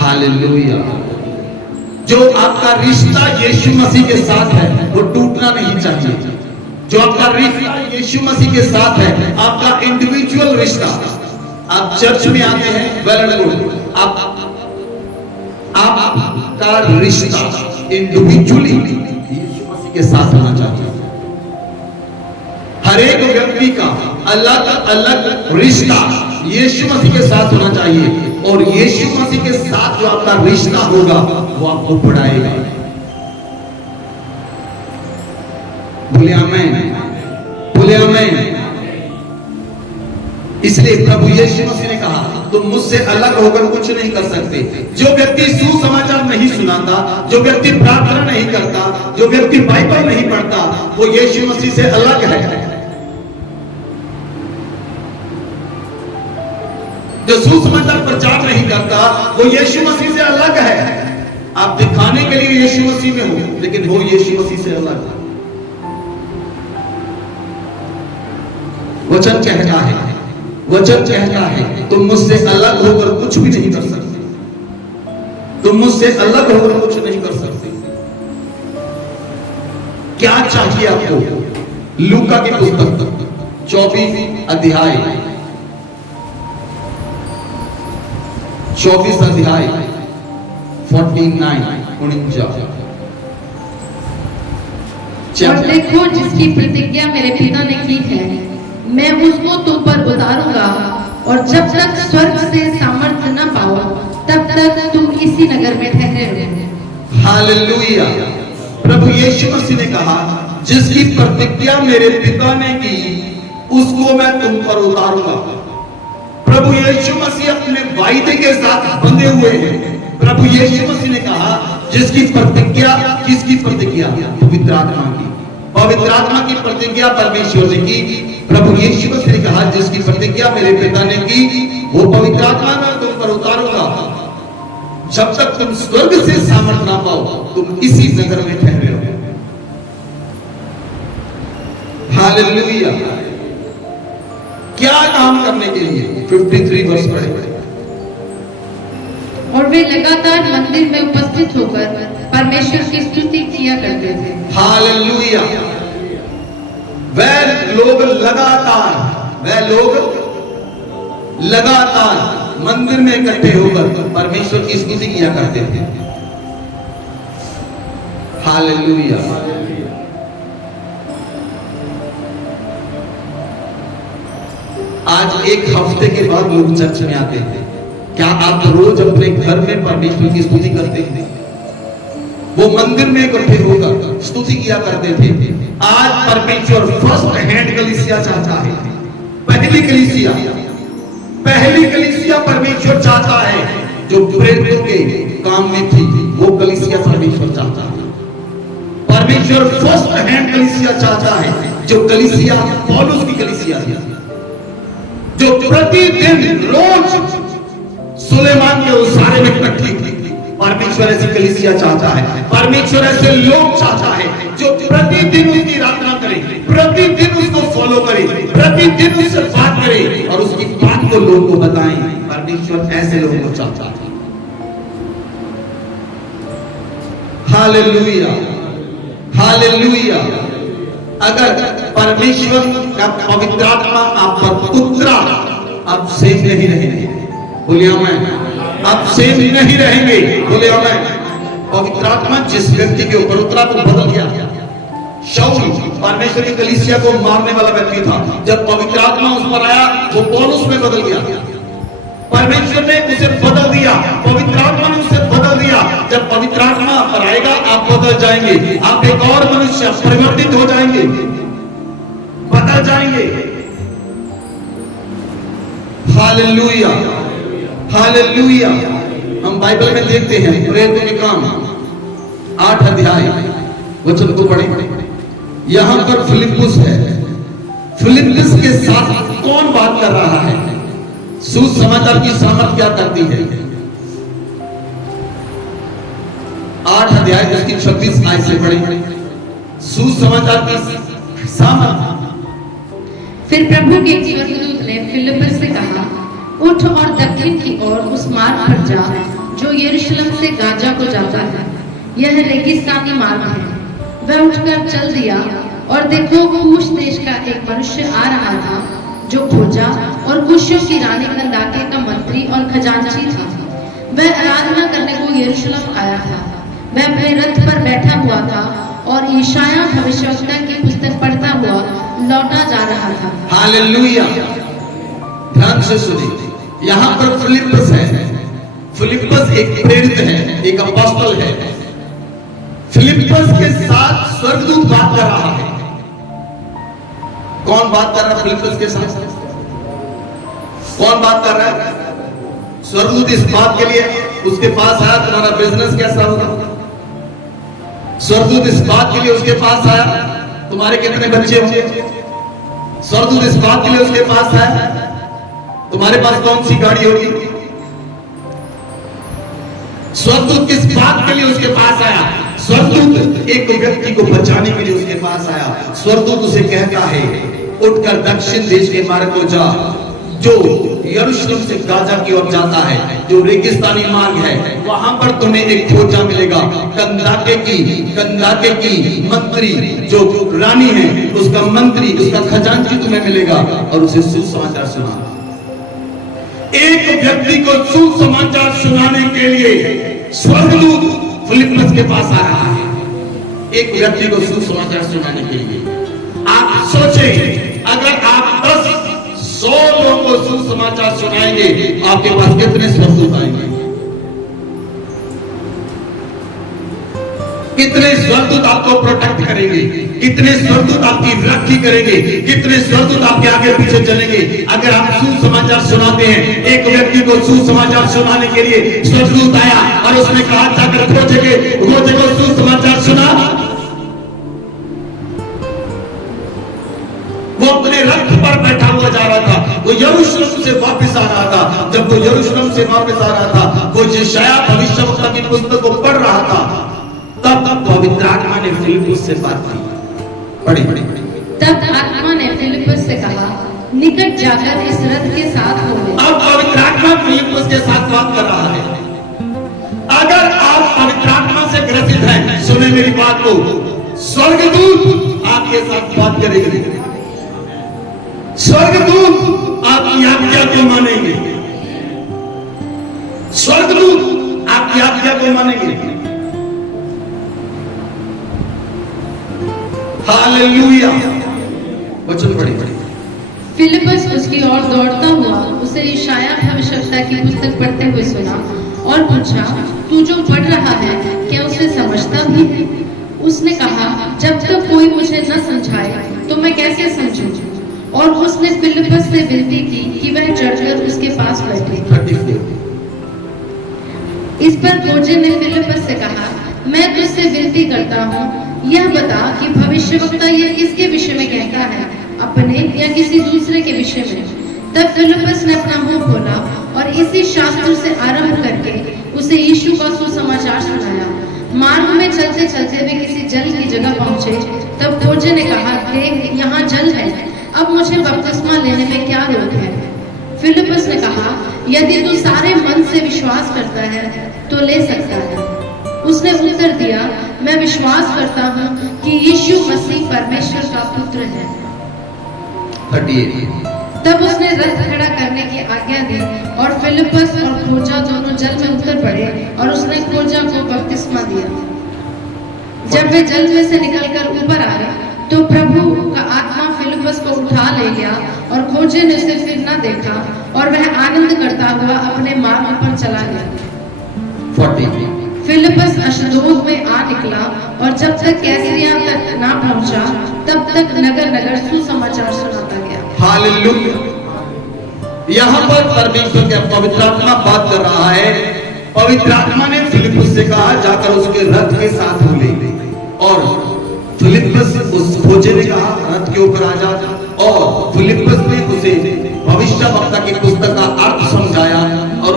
हालेलुया। जो आपका रिश्ता यीशु मसीह के साथ है वो टूटना नहीं चाहिए। जो आपका रिश्ता यीशु मसीह के साथ है, आपका इंडिविजुअल रिश्ता, आप चर्च में आते हैं, वेल एंड गुड, आपका रिश्ता इंडिविजुअली यीशु मसीह के साथ होना चाहिए। हर एक व्यक्ति का अलग अलग रिश्ता यीशु मसीह के साथ होना चाहिए, और यीशु मसीह के साथ जो आपका रिश्ता होगा वो आपको बढ़ाएगा। बोले आमीन, बोले आमीन। इसलिए प्रभु यीशु मसीह ने कहा, तुम मुझसे अलग होकर कुछ नहीं कर सकते। जो व्यक्ति सुसमाचार नहीं सुनाता, जो व्यक्ति प्रार्थना नहीं करता, जो व्यक्ति बाइबल नहीं पढ़ता, वो यीशु मसीह से अलग है। जो सुसमाचार प्रचार नहीं करता, वो यीशु मसीह से अलग है। आप दिखाने के लिए यीशु मसीह में हो, लेकिन वो यीशु मसीह से अलग है। वचन कहता है, वचन कहता है, तुम मुझसे अलग होकर कुछ भी नहीं कर सकते। तुम मुझसे अलग होकर कुछ नहीं कर सकते। क्या चाहिए आपको? लूका की पुस्तक 24 अध्याय 24 अध्याय 49 और देखो, जिसकी प्रतिज्ञा मेरे पिता ने की है, मैं उसको तुम पर उतारूंगा, और जब तक स्वर्ग से सामर्थ्य न पाओ तब तक तुम इसी नगर में ठहरे रहो। हालेलुया। प्रभु यीशु मसीह ने कहा, जिसकी प्रतिज्ञा मेरे पिता ने की उसको मैं तुम पर उतारूंगा। प्रभु यीशु मसीह अपने वायदे के साथ बंधे हुए हैं। प्रभु यीशु मसीह ने कहा, जिसकी प्रतिज्ञा, किसकी प्रतिज्ञा? पवित्र आत्मा की। पवित्र आत्मा की प्रतिज्ञा परमेश्वर ने की। प्रभु यीशु मसीह ने कहा, जिसकी प्रतिज्ञा मेरे पिता ने की वो पवित्र आत्मा मैं तुम पर उतारूंगा। जब तक तुम स्वर्ग से सामर्थ ना पाओ, तुम इसी नगर में ठहरे रहो। हालेलुया। क्या काम करने के लिए? 53 वर्ष पढ़े। और वे लगातार मंदिर में उपस्थित होकर परमेश्वर की स्तुति किया करते थे। हालेलुया। वह लोग लगातार मंदिर में इकट्ठे होकर परमेश्वर की स्तुति किया करते थे। हालेलुया। आज एक हफ्ते के बाद लोग चर्च में आते हैं। क्या आप रोज अपने घर में परमेश्वर की स्तुति करते हैं? वो मंदिर में इकट्ठे होकर स्तुति किया करते थे। आज परमेश्वर फर्स्ट हैंड कलीसिया चाहता है। पहली कलीसिया परमेश्वर चाहता है, जो प्रेरितों के काम में थी, वो कलीसिया परमेश्वर चाहता है। परमेश्वर फर्स्ट हैंड कलीसिया चाहता है, जो कलीसिया पौलुस की कलीसिया थी, जो प्रतिदिन रोज सुलेमान के उसारे में इकट्ठी थी। परमेश्वर ऐसी कलीसिया चाहता है। परमेश्वर ऐसे लोग चाहता है जो प्रतिदिन उसकी आराधना करें, प्रतिदिन उसको फॉलो करें, प्रतिदिन उससे बात करें और उसकी बात को लोगों को बताएं। परमेश्वर ऐसे लोगों को चाहता है। Hallelujah, hallelujah. अगर परमेश्वर का पवित्र आत्मा आप पर उतरा, अब सेम नहीं रहेंगे। बोलिए मैं, अब सेम नहीं रहेंगे। बोलिए मैं। पवित्र आत्मा जिस व्यक्ति के ऊपर उतरा तो बदल गया। शाऊल परमेश्वर की कलीसिया को मारने वाला व्यक्ति था। जब पवित्र आत्मा उस पर आया, वो पौलुस में बदल गया। परमेश्वर ने उसे बदल दिया, पवित्र आत्मा ने उसे बदल दिया। जब पवित्र आत्मा पर आएगा, आप बदल जाएंगे, आप एक और मनुष्य परिवर्तित हो जाएंगे, बदल जाएंगे। Hallelujah, hallelujah. हम बाइबल में देखते हैं प्रेरितों 8 अध्याय वचन को पढ़ें। यहां पर फिलिप्पुस है। फिलिप्पुस के साथ कौन बात कर रहा है? सुसमाचार की सामर्थ क्या करती है? 8 अध्याय उसकी 26 आयत से पढ़ें। सुसमाचार की सामर्थ। फिर प्रभु के स्वर्गदूत ने फिलिप्पुस से कहा, उठ और दक्षिण की ओर उस मार्ग पर जा जो यरूशलेम से गाजा को जाता है। यह रेगिस्तानी मार्ग है। वह उठकर चल दिया और देखो, कूश देश का एक मनुष्य आ रहा था जो खोजा और कुशियों की रानी कंदाके का मंत्री और खजांची था। वह आराधना करने को यरूशलेम आया था। वह अपने रथ पर बैठा हुआ था और यशायाह भविष्यवक्ता की पुस्तक पढ़ता हुआ लौटा जा रहा था। हालेलुया। ध्यान से सुनिए, यहाँ पर फिलिप्पुस है। फिलिप्पुस एक प्रेरित है, एक अपोस्तल है। फिलिप्पुस के साथ स्वर्गदूत बात कर रहा है। कौन बात कर रहा है फिलिप्पुस के साथ? कौन बात कर रहा है? स्वर्गदूत इस बात के लिए उसके पास आया, तुम्हारा बिजनेस कैसा होगा। स्वर्गदूत इस बात के लिए उसके पास आया, तुम्हारे कितने बच्चे होंगे। स्वर्गदूत इस बात के लिए उसके पास आया, तुम्हारे पास कौन सी गाड़ी होगी। स्वर्गदूत किस बात के लिए उसके पास आया? स्वर्गदूत एक व्यक्ति को बचाने के लिए उसके पास आया। स्वर्गदूत उसे कहता है, उठकर दक्षिण देश के मार्ग को जा जो यरूशलेम से गाजा की ओर जाता है, जो रेगिस्तानी मार्ग है। वहां पर तुम्हें एक खोजा मिलेगा, कंदाके की मंत्री जो रानी है, उसका मंत्री, उसका खजांची तुम्हें मिलेगा और उसे सुसमाचार सुना। एक व्यक्ति को सुसमाचार सुनाने के लिए स्वर्गदूत फिलिप्पुस के पास आ रहा है। एक व्यक्ति को सुसमाचार सुनाने के लिए आप सोचें, अगर आप 10-100 लोगों को सुसमाचार सुनाएंगे, आपके पास कितने स्वर्गदूत आएंगे? कितने स्वर्गदूत आपको प्रोटेक्ट करेंगे? कितने स्वर्गदूत आपकी रक्षा करेंगे? कितने स्वर्गदूत आपके आगे पीछे चलेंगे? अगर आप सुसमाचार सुनाते हैं, एक व्यक्ति को सुसमाचार सुनाने के लिए स्वर्गदूत आया और उसने कहा, जाकर खोजे को सुसमाचार सुना। वो अपने रथ पर बैठा हुआ जा रहा था, वो यरूशलेम से वापस आ रहा था। जब वो यरूशलेम से वापस आ रहा था, वो यशायाह भविष्यवक्ता की पुस्तक को पढ़ रहा था। तब पवित्र आत्मा ने फिलिप्पुस से बात की। पढ़ी। तब आत्मा ने फिलिप्पुस से कहा, निकट जाकर इस रथ के साथ हो। अब पवित्र आत्मा फिलिप्पुस के साथ बात कर रहा है। अगर आप पवित्र आत्मा से ग्रसित हैं, सुने मेरी बात को, स्वर्गदूत आपके साथ बात करेंगे। स्वर्गदूत आपकी आज्ञा को मानेंगे। स्वर्गदूत आपकी आज्ञा को मानेंगे। हालेलुया। वचन पढ़ी। फिलिप्पुस उसकी ओर दौड़ता हुआ उसे यशायाह भविष्यवक्ता की पुस्तक पढ़ते हुए सुना और पूछा, तू जो पढ़ रहा है क्या उसे समझता भी है? उसने कहा, जब तक कोई मुझे न समझाए तो मैं कैसे समझूं? और उसने फिलिप्पुस से विनती की कि वह चढ़कर उसके पास बैठे। इस पर खोजे ने फिलिप्पुस से कहा, मैं तुझसे विनती करता हूँ, यह बता कि भविष्यवक्ता यह किसके विषय में कहता है, अपने या किसी दूसरे के विषय में? तब फिलिप्पुस ने अपना मुंह खोला और इसी शास्त्र से आरंभ करके उसे यीशु का सुसमाचार सुनाया। मार्ग में चलते चलते वे किसी जल की जगह पहुंचे। तब खोजे ने कहा, देख, यहाँ जल है, अब मुझे बपतिस्मा लेने में क्या रोक है? फिलिप्पुस ने कहा, यदि तू सारे मन से विश्वास करता है तो ले सकता है। उसने उत्तर दिया, मैं विश्वास करता हूँ कि यीशु मसीह परमेश्वर का पुत्र है। 38 तब उसने रथ खड़ा करने की आज्ञा दी और फिलिपस और खोजा दोनों जल में उतर पड़े और उसने खोजा को बपतिस्मा दिया। जब वे जल में से निकलकर ऊपर आए तो प्रभु का आत्मा फिलिपस को उठा ले गया और खोजे ने उसे फिर न देखा और वह आनंद करता हुआ अपने मार्ग पर चला गया। 40 फिलिपस अशदोद में आ निकला और जब तक कैसरिया तक ना पहुंचा तब तक नगर नगर सुसमाचार सुनाता गया। हालेलुया। यहाँ पर परमेश्वर के पवित्र आत्मा बात कर रहा है। पवित्र आत्मा ने फिलिपस से कहा जाकर उसके रथ के साथ हो ले, और फिलिपस उस खोजे ने कहा रथ के ऊपर आ जा, और फिलिपस ने उसे भविष्यवक्ता की पुस्तक का अर्थ समझाया और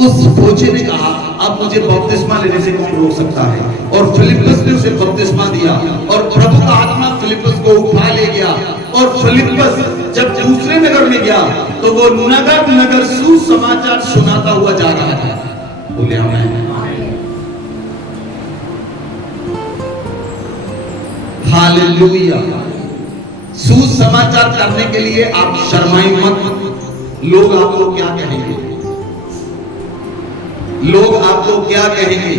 उस खोजे ने कहा अब मुझे बपतिस्मा लेने से कौन रोक सकता है, और फिलिपस ने उसे बपतिस्मा दिया और प्रभु का आत्मा फिलिपस को उठा ले गया। और फिलिपस जब दूसरे नगर में गया तो वो नगर नगर सुसमाचार सुनाता हुआ जा रहा था। बोले आमीन। हालेलुया। सुसमाचार करने के लिए आप शर्माई मत। लोग आपको क्या कहेंगे, लोग आपको क्या कहेंगे।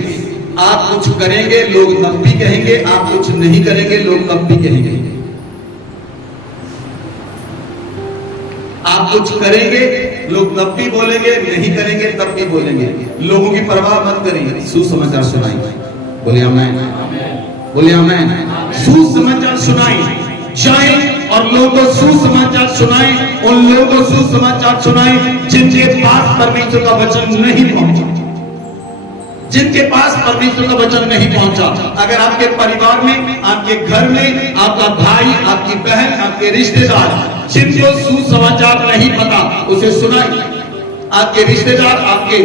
आप कुछ करेंगे लोग तब भी कहेंगे, आप कुछ नहीं करेंगे लोग तब भी कहेंगे। आप कुछ करेंगे लोग तब भी बोलेंगे, नहीं करेंगे तब भी बोलेंगे। लोगों की परवाह मत करेंगे, सुसमाचार सुनाइए। बोले आमीन, बोले आमीन। सुसमाचार सुनाइए, जाए और लोगों को सुसमाचार सुनाएं। उन लोगों को सुसमाचार सुनाएं जिनके पास परमेश्वर का वचन नहीं पहुंचा, जिनके पास परमेश्वर का वचन नहीं पहुंचा। अगर आपके परिवार में, आपके घर में, आपका भाई, आपकी बहन, आपके रिश्तेदार जिनको सुसमाचार नहीं पता, उसे सुनाइए। आपके रिश्तेदार, आपके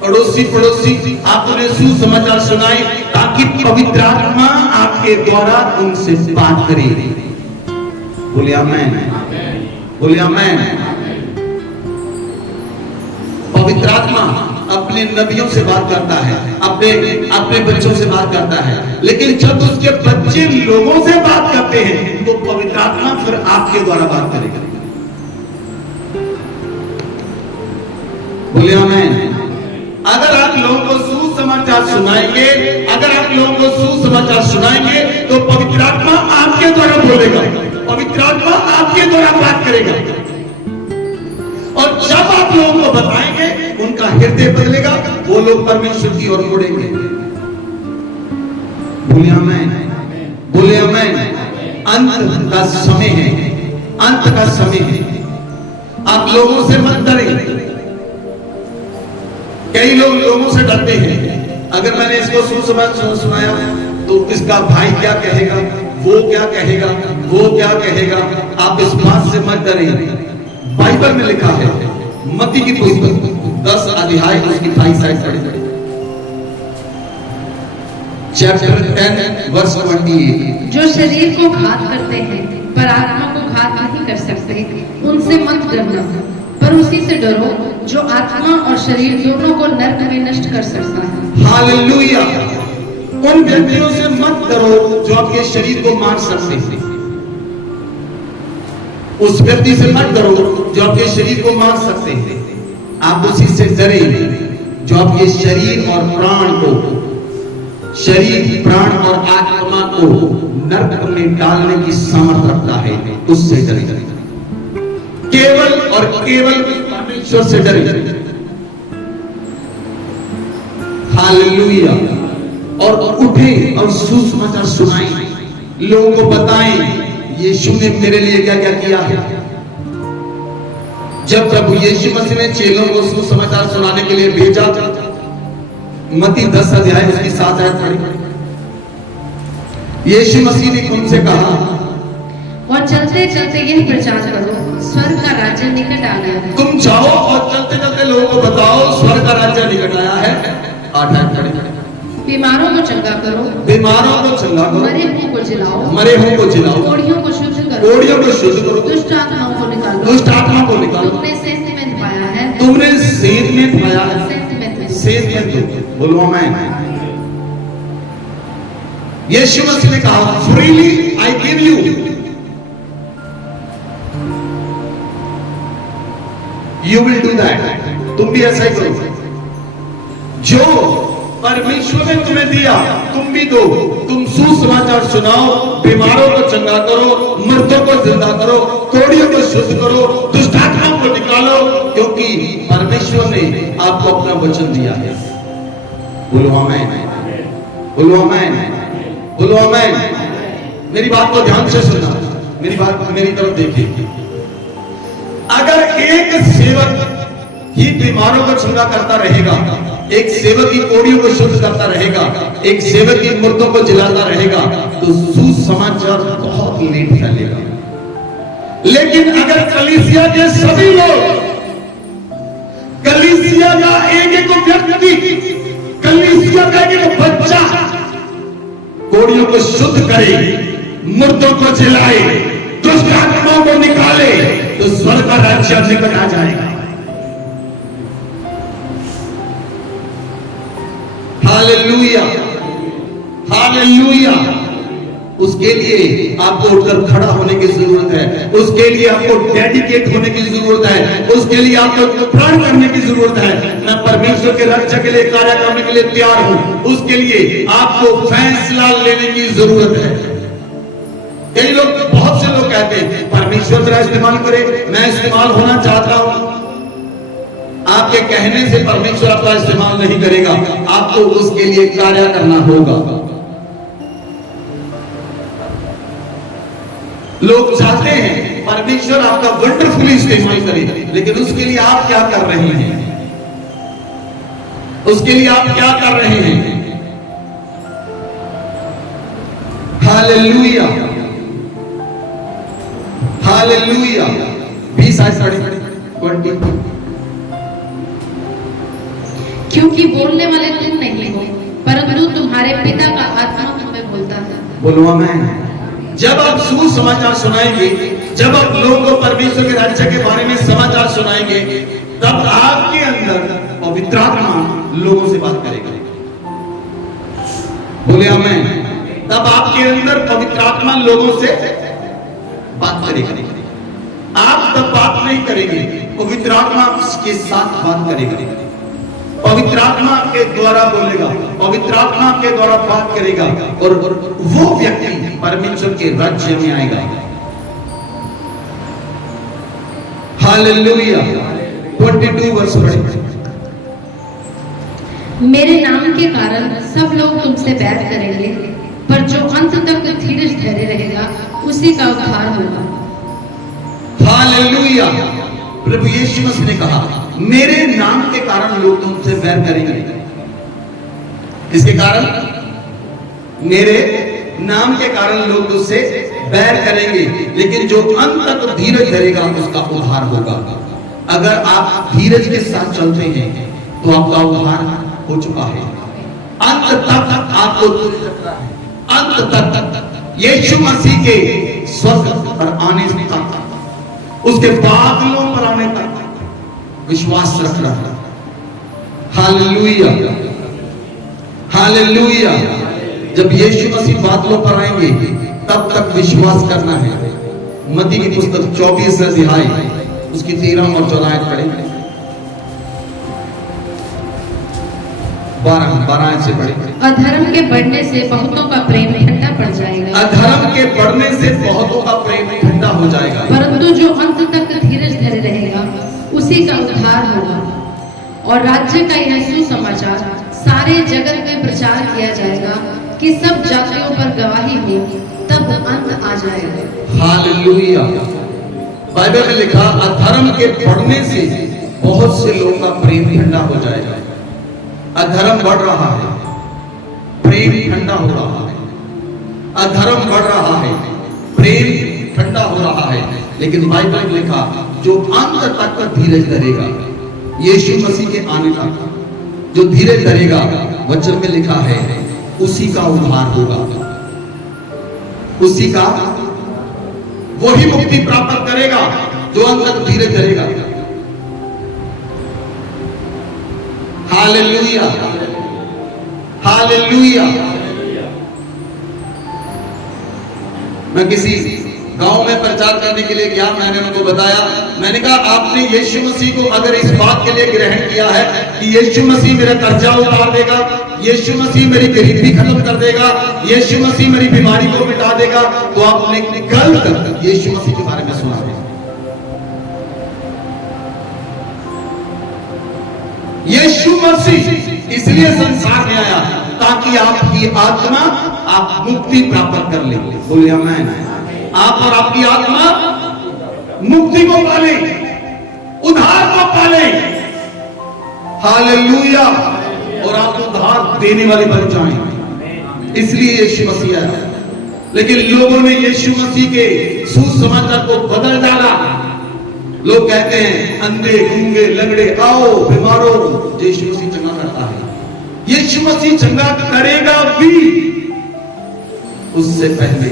पड़ोसी आप उन्हें सुसमाचार सुनाएं ताकि पवित्र आत्मा आपके द्वारा उनसे बात करे। बोले आमीन, बोले आमीन। पवित्र आत्मा अपने नबियों से बात करता है, अपने बच्चों से बात करता है, लेकिन जब उसके बच्चे लोगों से बात करते हैं तो पवित्र आत्मा फिर आपके द्वारा बात करेगा। बोले आमीन। अगर आप लोगों को सुसमाचार सुनाएंगे, अगर आप लोगों को सुसमाचार सुनाएंगे तो पवित्र आत्मा आपके द्वारा बोलेगा, पवित्र आत्मा आपके द्वारा बात करेगा। और जब आप लोगों को बताएंगे उनका हृदय बदलेगा, वो लोग परमेश्वर की ओर मुड़ेंगे। बोले आमीन, बोले आमीन। अंत का समय है, अंत का समय है। आप लोगों से मत डरें। कई लोग लोगों से डरते हैं। अगर मैंने इसको सुसमाचार सुनाया तो इसका भाई क्या कहेगा, वो क्या कहेगा, वो क्या कहेगा। आप इस बात से मत डरें। बाइबल में लिखा है, मत्ती की पुस्तक 10 अध्याय उसकी 28 आयत पढ़ें। Chapter 10 verse 28। जो शरीर को घात करते हैं पर आत्मा को घात नहीं कर सकते, उनसे मत डरना, पर उसी से डरो जो आत्मा और शरीर दोनों को नरक में नष्ट कर सकता है। हालेलुया। उन व्यक्तियों से मत डरो जो आपके शरीर को मार सकते हैं। उस व्यक्ति से मत डरो जो आपके शरीर को मार सकते हैं। आप उसी से डरे जो आपके शरीर और प्राण को, शरीर, प्राण और आत्मा को नरक में डालने की सामर्थ्य रखता है। उससे डरे, केवल और केवल परमेश्वर से डरे। हालेलुया। और उठे और सुसमाचार सुनाएं, लोगों को बताएं यीशु ने मेरे लिए क्या क्या किया है। जब प्रभु यीशु मसीह ने चेलों को सुसमाचार सुनाने के लिए भेजा, मत्ती 10 अध्याय उसकी 7 आयत पढ़ी। यीशु मसीह ने उनसे कहा, और चलते चलते यह प्रचार करो, स्वर्ग का राज्य निकट आ गया है। तुम जाओ और चलते चलते लोगों को बताओ स्वर्ग का राज्य निकट आया है। 8 आयत पढ़ी। बीमारों को चंगा करो, बीमारों को चंगा करो, मरे हुओं को जिलाओ, मरे हुओं को जिलाओ, कोढ़ियों को शुद्ध करो, कोढ़ियों को शुद्ध करो, दुष्ट आत्माओं को निकालो, दुष्ट आत्मा को निकालो। तुमने सेंध में धोया है, तुमने सेंध में धोया है, सेंध में धो। सेंध में धो। बोलो आमीन। यीशु मसीह ने कहा freely I give you. You will do that, तुम भी ऐसा ही करो। जो परमेश्वर ने तुम्हें दिया तुम भी दो। तुम सुसमाचार सुनाओ, बीमारों को चंगा करो, मृतों को जिंदा करो, कोढ़ियों को शुद्ध करो, दुष्ट आत्माओं को निकालो, क्योंकि परमेश्वर ने आपको अपना वचन दिया है। बोलो आमीन, बोलो आमीन, बोलो आमीन। मेरी बात को ध्यान से सुनना, मेरी बात मेरी तरफ देखिए। अगर एक सेवक ही बीमारों को चंगा करता रहेगा, एक सेवक ही कोढ़ियों को शुद्ध करता रहेगा, एक सेवक ही मुर्दों को जिलाता रहेगा, तो सुसमाचार बहुत लेट फैलेगा। लेकिन अगर कलीसिया के सभी लोग, कलीसिया का एक एक व्यक्ति, कलीसिया का एक एक बच्चा कोढ़ियों को शुद्ध करे, मुर्दों को जिलाए, दुष्ट आत्माओं को निकाले, तो स्वर्ग का राज्य निकट आ जाएगा। Hallelujah, hallelujah. उसके लिए आपको उठकर खड़ा होने की जरूरत है, उसके लिए आपको डेडिकेट होने की जरूरत है, उसके लिए आपको प्रण करने की जरूरत है। मैं परमेश्वर के राज्य के लिए कार्य करने के लिए तैयार हूं, उसके लिए आपको फैसला लेने की जरूरत है। कई लोग, बहुत से लोग कहते हैं परमेश्वर तेरा इस्तेमाल करे, मैं इस्तेमाल होना चाहता हूं। आपके कहने से परमेश्वर आपका इस्तेमाल नहीं करेगा, आपको उसके लिए कार्य करना होगा। लोग चाहते हैं परमेश्वर आपका वंडरफुली इस्तेमाल करे, लेकिन उसके लिए आप क्या कर रहे हैं? उसके लिए आप क्या कर रहे हैं? Hallelujah, hallelujah. 20 क्योंकि बोलने वाले तुम नहीं हो, परंतु तुम्हारे पिता का आत्मा तुम्हें बोलता है। बोलो आमीन। जब आप सुसमाचार सुनाएंगे, जब आप लोगों को परमेश्वर के राज्य के बारे में समाचार सुनाएंगे, तब आपके अंदर पवित्र आत्मा लोगों से बात करेगा। बोले आमीन। तब आपके अंदर पवित्र आत्मा लोगों से बात करेगा। आप तब बात नहीं करेंगे, पवित्र आत्मा के साथ बात करेगा। पवित्र आत्मा के द्वारा बोलेगा, पवित्र आत्मा के द्वारा बात करेगा, और वो व्यक्ति परमेश्वर के राज्य में आएगा। हालेलुया। 22 वर्ष पढ़े। मेरे नाम के कारण सब लोग तुमसे बैर करेंगे, पर जो अंत तक धीरज धरे रहेगा उसी का उद्धार होगा। हालेलुया। प्रभु यीशु मसीह ने कहा मेरे नाम के कारण लोग तुमसे बैर करेंगे। किसके कारण? मेरे नाम के कारण लोग तुझसे बैर करेंगे, लेकिन जो अंत तक धीरज धरेगा उसका उद्धार होगा। अगर आप धीरज के साथ चलते हैं तो आपका उद्धार हो चुका है। अंत तक आपको अंत तक यीशु मसीह के स्वर्ग पर आने तक, उसके बादलों पर आने तक विश्वास रख रहा है। Hallelujah, hallelujah. जब यीशु मसीह बादलों पर आएंगे तब तक विश्वास करना है। मत्ती की पुस्तक 24 अध्याय उसकी 13 और 14 आयत पढ़ेंगे। 12 से पढ़ेंगे। अधर्म के बढ़ने से बहुतों का प्रेम ठंडा पड़ जाएगा। अधर्म के बढ़ने से बहुतों का प्रेम ठंडा हो जाएगा, परंतु जो अंत तक धीरज धरे रहेगा उसी का उद्धार होगा। और राज्य का यह सुसमाचार सारे जगत में प्रचार किया जाएगा कि सब जातियों पर गवाही हो, तब अंत आ जाएगा। हालेलुया। बाइबल में लिखा अधर्म के बढ़ने से बहुत से लोगों का प्रेम ठंडा हो जाएगा। अधर्म बढ़ रहा है, प्रेम ठंडा हो रहा है। अधर्म बढ़ रहा है, प्रेम ठंडा हो रहा है। लेकिन बाइबल में लिखा जो अंत तक धीरज धरेगा, यीशु मसीह के आने तक जो धीरज धरेगा, वचन में लिखा है उसी का उद्धार होगा। उसी का, वही मुक्ति प्राप्त करेगा जो अंत तक धीरज धरेगा। Hallelujah, hallelujah. मैं किसी गांव में प्रचार करने के लिए गया, मैंने उनको बताया, मैंने कहा आपने यीशु मसीह को अगर इस बात के लिए ग्रहण किया है कि यीशु मसीह मेरा कर्जा उतार देगा, यीशु मसीह मेरी गरीबी खत्म कर देगा, यीशु मसीह मेरी बीमारी को मिटा देगा, तो आपने गलत यीशु मसीह के बारे में सुना है। यीशु मसीह इसलिए संसार में आया ताकि आपकी आत्मा आप मुक्ति प्राप्त कर ले। बोलिए आमीन। आप और आपकी आत्मा मुक्ति को पाले, उद्धार को पाले। हालेलुया। और आप उद्धार देने वाले बन जाएं, इसलिए यीशु मसीह आया। लेकिन लोगों ने यीशु मसीह के सुसमाचार को बदल डाला। लोग कहते हैं अंधे, गूंगे, लंगड़े, आओ बीमारों, यीशु मसीह चंगा करता है। यीशु मसीह चंगा करेगा भी, उससे पहले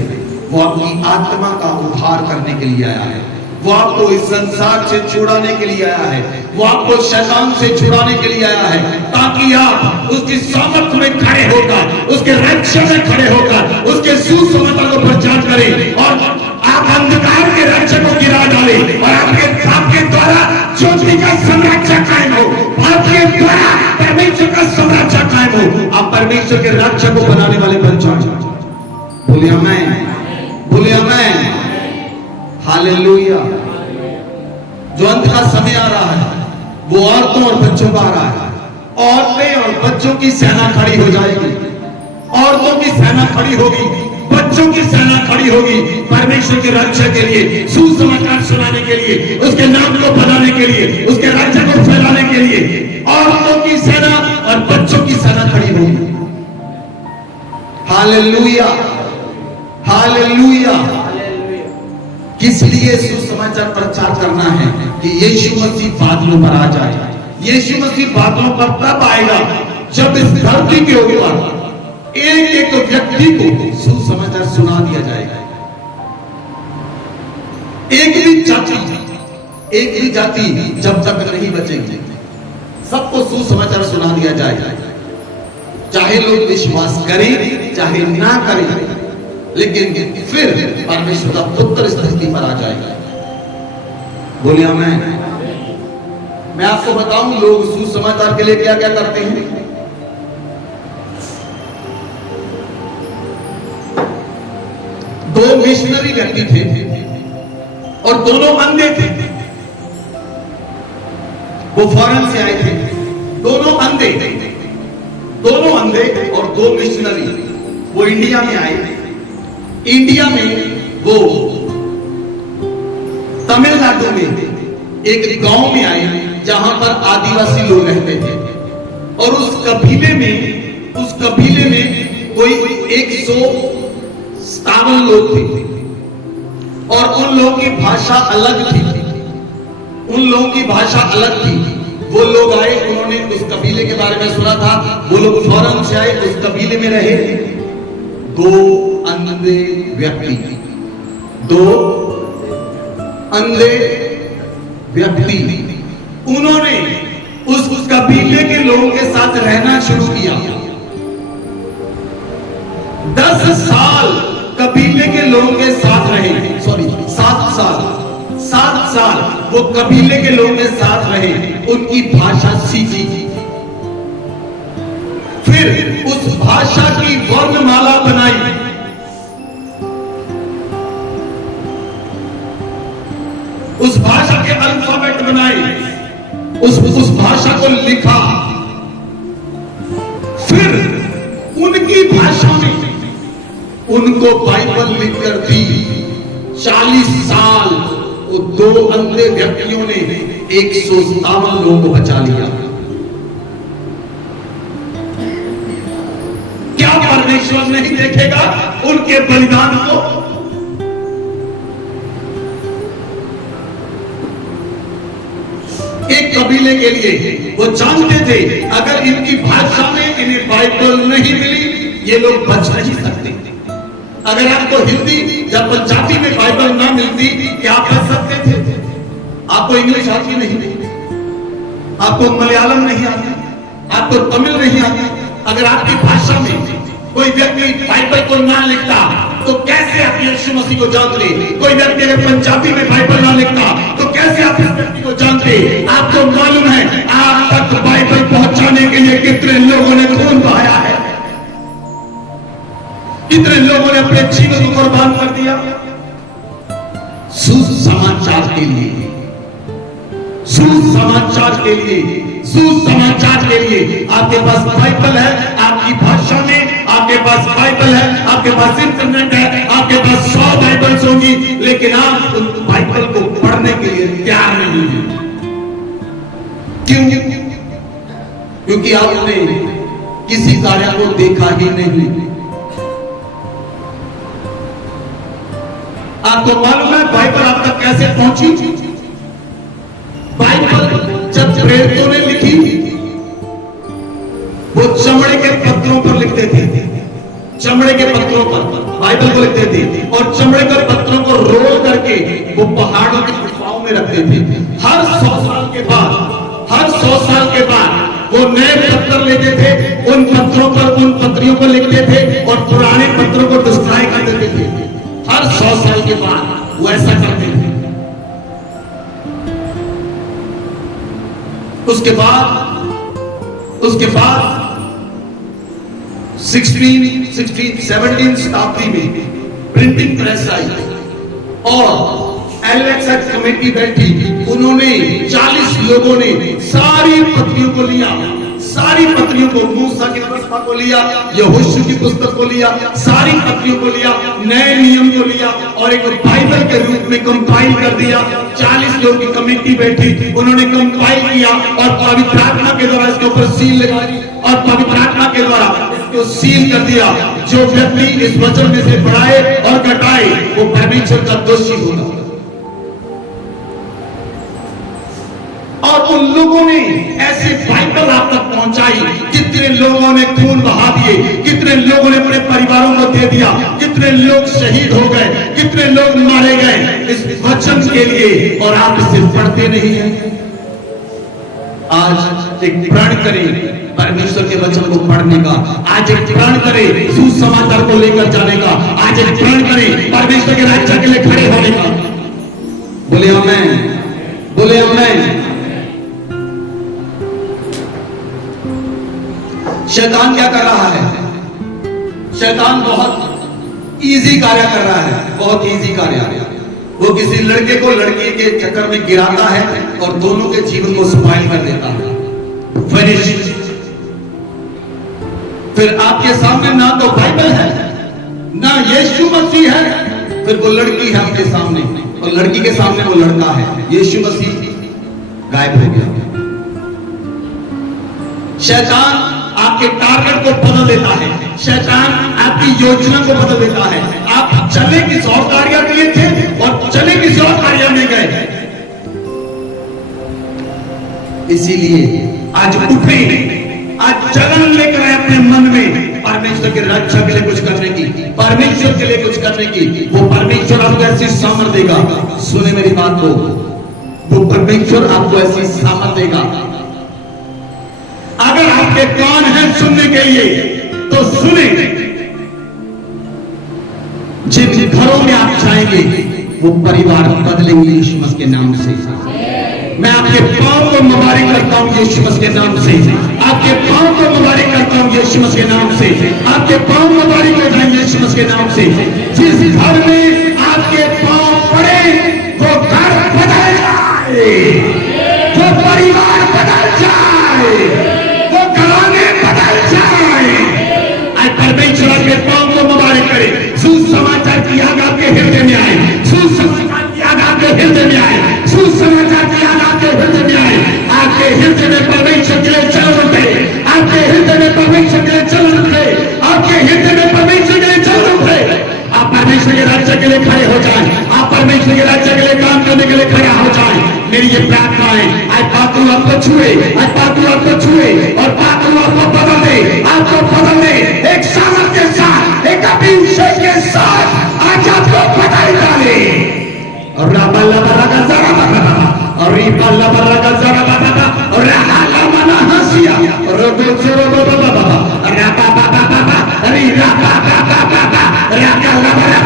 वो आपकी आत्मा का उद्धार करने के लिए आया है। वो आपको इस संसार से छुड़ाने के लिए आया है। वो आपको शैतान से छुड़ाने के लिए आया है, ताकि आप उसकी सामर्थ्य में खड़े होकर, उसके रक्षा में खड़े होकर, उसके सुसमाचार को प्रचार करें और आप अंधकार के राज्य को गिरा डालें और आपके द्वारा ज्योति का साम्राज्य कायम हो, आपके द्वारा परमेश्वर का साम्राज्य कायम हो, आप परमेश्वर के राज्य को बनाने वाले बन जाएं। बोलिए आमीन, बोलिए आमीन, हालेलुया। जो अंत का समय आ रहा है वो औरतों और बच्चों का आ रहा है। औरतें और बच्चों की सेना खड़ी हो जाएगी, औरतों की सेना खड़ी होगी, बच्चों की सेना खड़ी होगी, परमेश्वर के रक्षा के लिए, सुसमाचार सुनाने के लिए, उसके नाम को बनाने के लिए, उसके राज्य को फैलाने के लिए औरतों की सेना और बच्चों की सेना खड़ी होगी। Hallelujah, hallelujah. किस लिए सुसमाचार प्रचार करना है कि यीशु मसीह बादलों पर आ जाए। यीशु मसीह बादलों पर तब आएगा जब इस धरती के ऊपर एक एक व्यक्ति को सुसमाचार सुना दिया जाएगा। एक भी जाति जब तक नहीं बचेगी, सबको सुसमाचार सुना दिया जाएगा, चाहे लोग विश्वास करें चाहे ना करें, लेकिन फिर परमेश्वर का पुत्र इस धरती पर आ जाएगा। बोलिए आमीन। मैं आपको बताऊं लोग सुसमाचार के लिए क्या क्या करते हैं। दो मिशनरी व्यक्ति थे और दोनों अंधे थे। वो फॉरेन से आए थे, दोनों अंधे और दो मिशनरी वो इंडिया में आए। इंडिया में वो तमिलनाडु में एक गांव में आए जहां पर आदिवासी लोग रहते थे और उस कबीले में कोई 157 लोग थे और उन लोगों की भाषा अलग थी। वो लोग आए, उन्होंने उस कबीले के बारे में सुना था। वो लोग फॉरेन से आए, उस कबीले में रहे। दो अंधे व्यक्ति उन्होंने उस कबीले के लोगों के साथ रहना शुरू किया। 10 साल कबीले के लोगों के साथ रहे। 7 साल वो कबीले के लोगों के साथ रहे, उनकी भाषा सीखी, फिर उस भाषा की वर्णमाला बनाई। उस भाषा के अल्फाबेट बनाए, उस भाषा को लिखा, फिर उनकी भाषा में उनको बाइबल लिखकर दी। 40 साल वो दो अंधे व्यक्तियों ने 157 लोगों को बचा लिया। क्या परमेश्वर नहीं देखेगा उनके बलिदान को? एक कबीले के लिए वो जानते थे अगर इनकी भाषा में इन्हें बाइबल नहीं मिली ये लोग बच नहीं सकते। अगर आपको हिंदी या पंजाबी में बाइबल ना मिलती क्या आप बच सकते थे? आपको इंग्लिश आती नहीं, आपको मलयालम नहीं आती, आपको तमिल नहीं आती, अगर आपकी भाषा में कोई व्यक्ति बाइबल को ना लिखता तो कैसे आप यीशु मसीह को जानते? कोई व्यक्ति अगर पंजाबी में बाइबल ना लिखता तो कैसे आप इस व्यक्ति को जानते? आपको मालूम है आप तक बाइबल पहुंचाने के लिए कितने लोगों ने खून बहाया है, कितने लोगों ने अपने जीवन को कुर्बान कर दिया सुसमाचार के लिए, सुसमाचार के लिए, सुसमाचार के लिए। आपके पास बाइबल है, आपकी भाषा में आपके पास बाइबल है, आपके पास इंटरनेट है, आपके पास 100 बाइबल्स होंगी, लेकिन आप उन बाइबल को पढ़ने के लिए तैयार नहीं हैं। क्यों? क्योंकि आपने किसी कार्य को देखा ही नहीं। आपको मालूम है बाइबल आप तक कैसे पहुंची? बाइबल जब प्रेरितों ने लिखी वो चमड़े के पत्रों पर लिखते थे, चमड़े के पत्रों पर बाइबल को लिखते थे और चमड़े के पत्रों को रोल करके वो पहाड़ों की गुफाओं में रखते थे। हर 100 साल के बाद, हर 100 साल के बाद वो नए पत्थर लेते थे, उन पत्थरों पर उन पत्रियों को लिखते थे और पुराने पत्रों को डिस्ट्रॉय कर देते थे। हर 100 साल के बाद वो ऐसा करते थे। उसके बाद 17 शताब्दी में प्रिंटिंग प्रेस आई और एलेक्सेस कमेटी बैठी। उन्होंने 40 लोगों ने सारी पत्रियों को लिया, सारी पत्रियों को, मूसा की व्यवस्था को लिया, यहोशू की पुस्तक को लिया, सारी पत्रियों को लिया, नए नियम को लिया और एक बाइबल के रूप में कंपाइल कर दिया। 40 लोगों की कमेटी बैठी, उन्होंने कंपाइल किया और पवित्र आत्मा के द्वारा इसके ऊपर सील लगा दी और पवित्र आत्मा के द्वारा इसको सील कर दिया। जो व्यक्ति इस वचन में से बढ़ाए और घटाए वो परमेश्वर का दोषी होगा। और उन लोगों ने ऐसे बाइबल आप तक पहुंचाई। कितने लोगों ने खून बहा दिए, कितने लोगों ने अपने परिवारों को दे दिया, कितने लोग शहीद हो गए, कितने लोग मारे गए इस वचन के लिए, और आप इसे पढ़ते नहीं हैं। आज एक प्रण करें परमेश्वर के वचन को पढ़ने का, आज एक प्रण करें सुसमाचार को लेकर जाने का, आज एक प्रण करें परमेश्वर के राज्य के लिए खड़े होने का। बोले आमीन, बोले आमीन। शैतान क्या कर रहा है? शैतान बहुत इजी कार्य कर रहा है, बहुत इजी कार्य। वो किसी लड़के को लड़की के चक्कर में गिराता है और दोनों के जीवन को स्पॉइल कर देता है, फिनिश। फिर आपके सामने ना तो बाइबल है, ना यीशु मसीह है, फिर वो लड़की है आपके सामने और लड़की के सामने वो लड़का है। यीशु मसीह गायब हो गया। शैतान आपके टारगेट को बदल देता है, शैतान आपकी योजना को बदल देता है। आप चले किसी और कार्य के लिए थे और चले किसी और कार्य में गए। इसीलिए आज उठे, आज जलन लेकर आए अपने मन में परमेश्वर के रक्षा के लिए कुछ करने की, परमेश्वर के लिए कुछ करने की। वो परमेश्वर आपको ऐसी सामर्थ देगा, सुने मेरी बात को, वो परमेश्वर आपको ऐसी सामर्थ देगा। अगर आपके कान हैं सुनने के लिए तो सुने। जिन घरों में आप जाएंगे वो परिवार बदलेंगे यीशु मसीह के नाम से। मैं आपके पांव को मुबारक करता हूं यीशु मसीह के नाम से, आपके पांव को मुबारक करता हूं यीशु मसीह के नाम से, आपके पांव मुबारक कर जाएंगे यीशु मसीह के नाम से। जिस घर में आपके पांव पड़े वो घर बदल जाए, वो परिवार बदल जाए, परमेश्वर के पांव को मुबारक करे। सुसमाचार की याद आपके हृदय में आए, सुसमाचार की याद आपके हृदय में आए, सुसमाचार की याद आपके हृदय में आए। आपके हृदय में परमेश्वर के लिए चलन उठे, आपके हृदय में परमेश्वर के लिए चलन उठे, आपके हृदय में परमेश्वर के लिए चलन उठे। आप परमेश्वर के राज्य के लिए खड़े हो जाए, आप परमेश्वर के राज्य के लिए काम करने के लिए खड़ा हो जाए। मेरी ये प्रार्थना है, आज पातू आपको छुए, आज पातू आपको छुए और पातू आपको बदल दे, आपको बदल दे। एक सामर्थ के साथ, एक अभिषेक के साथ आज आपको बदल डाले। और राबल्ला बरका जरा बता, और रिबल्ला बरका जरा बता, और राला मना हंसिया, और गोचरो बाबा बाबा, राबा बाबा बाबा, री राबा बाबा बाबा, राका बाबा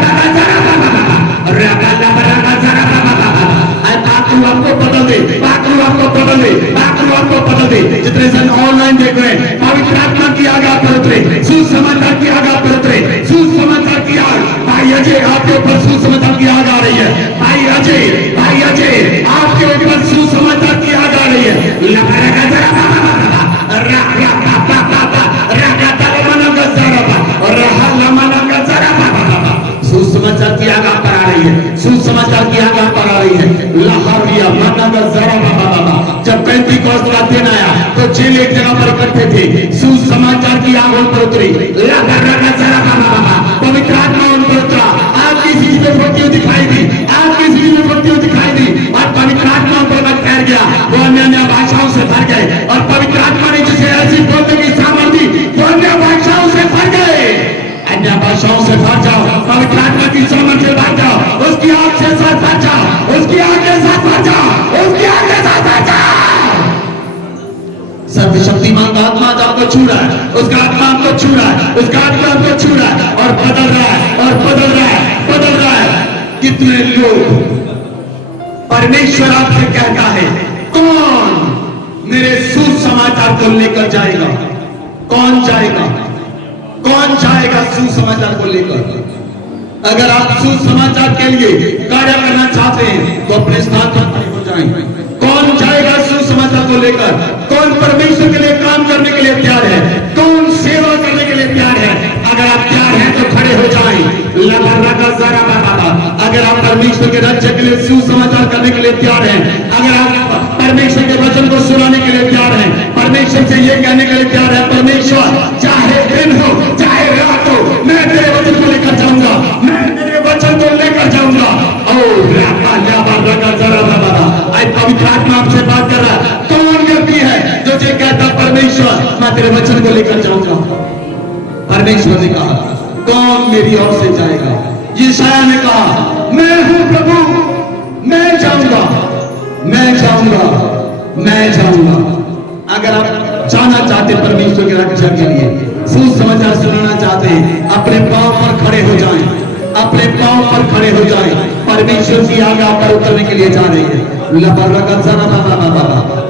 बैकग्राउंड को बदल दे। जितने जन ऑनलाइन देख रहे हैं, पवित्र आत्मा की आग आप पर उतरे, सुसमाचार की आग आप पर उतरे, सुसमाचार की आग। भाई अजय आपके ऊपर सुसमाचार की आग आ रही है। भाई अजय आपके ऊपर सुसमाचार की आग आ रही है। सुसमाचार की आग पर आ रही है, सुसमाचार की आग पर आ रही है। लहरिया मना जरा बाबा। जब पेंटिकॉस्ट का दिन आया तो चेले एक जगह पर इकट्ठे थे, सुसमाचार की आग उन पर उतरी। पवित्र आत्मा उन पर उतरा, आग की चीज में फटती हुई दिखाई दी, आग की चीज में फटती हुई दिखाई दी, और पवित्र आत्मा उन पर ठहर गया। वो अन्य भाषाओं से भर गए, और पवित्र आत्मा ने जिसे ऐसी बोलने की सामर्थ्य दी, वो अन्य भाषाओं से भर गए। अन्य भाषाओं से भर जाओ, पवित्र आत्मा की सामर्थ्य से भर जाओ, उसकी आग के साथ भर जाओ, उसकी आग के साथ भर जाओ, उसकी आग के साथ भर जाओ। सर्वशक्तिमान का आत्मा आपको छू रहा है, उसका आत्मा आपको छू रहा है, उसका आत्मा आपको छू रहा है, और बदल रहा है, और बदल रहा है, बदल रहा है। कितने लोग परमेश्वर आपसे कहता है, कौन मेरे सुसमाचार को लेकर जाएगा? कौन जाएगा? कौन जाएगा सुसमाचार को लेकर? अगर आप सुसमाचार के लिए कार्य करना चाहते हैं तो अपने स्थान पर खड़े हो जाएं। कौन जाएगा सुसमाचार को लेकर? कौन परमेश्वर के लिए काम करने के लिए तैयार है? कौन सेवा करने के लिए तैयार है? अगर आप तैयार हैं तो खड़े हो जाएं। अगर आप परमेश्वर के राज्य के लिए सुसमाचार करने के लिए तैयार हैं, अगर आप परमेश्वर के वचन को सुनाने के लिए तैयार हैं, परमेश्वर से ये कहने के लिए तैयार है, परमेश्वर चाहे दिन हो चाहे रात हो, मैं तेरे वचन को लेकर जाऊंगा, मैं तेरे वचन को लेकर जाऊंगा। आज पवित्र आत्मा आपसे बात कर रहा है। कौन व्यक्ति है जो ये कहता परमेश्वर मैं तेरे वचन को लेकर जाऊंगा? परमेश्वर ने कहा, कौन मेरी ओर से जाएगा? यशायाह ने कहा, मैं हूं प्रभु, मैं जाऊंगा, मैं जाऊंगा, मैं जाऊंगा। अगर आप जाना चाहते परमेश्वर के रक्षा के लिए, सुसमाचार सुनाना चाहते हैं, अपने पांव पर खड़े हो जाएं, अपने पांव पर खड़े हो जाएं। परमेश्वर की आग आप पर उतरने के लिए जा रही है।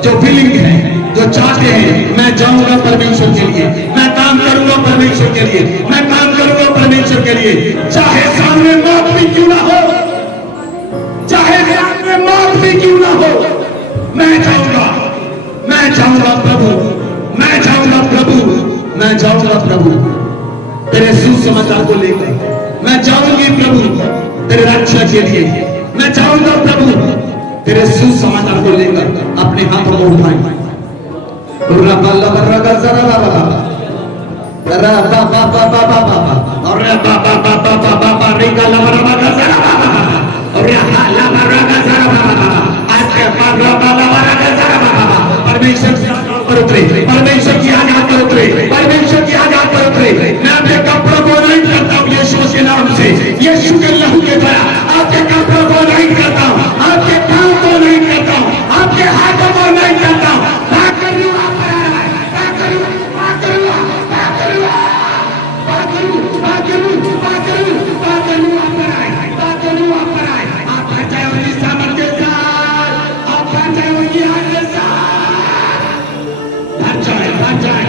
जो फीलिंग है, जो चाहते हैं मैं जाऊंगा परमेश्वर के लिए, मैं काम करूंगा परमेश्वर के लिए, मैं काम करूंगा परमेश्वर के लिए, चाहे सामने मौत भी क्यों ना हो, चाहे सामने मौत भी क्यों ना हो, मैं जाऊंगा, मैं जाऊंगा प्रभु, मैं जाऊंगा प्रभु, मैं जाऊंगा प्रभु तेरे सुसमाचार को लेकर। मैं जाऊंगी प्रभु तेरे रक्षा के लिए, मैं जाऊंगा प्रभु तेरे सुसमाचार को लेकर। अपने हाथों को उठाएं। परमेश्वर की आग पर उतरे, परमेश्वर की आग पर उतरे, परमेश्वर की आग पर उतरे। मैं अपने कपड़ों को नहीं करता हूं यीशु के नाम से, यीशु के लहू के द्वारा आपके कपड़ों को नहीं करता हूं, आपके पांव को नहीं करता हूं, आपके हाथों को नहीं करता हूं। भर जाए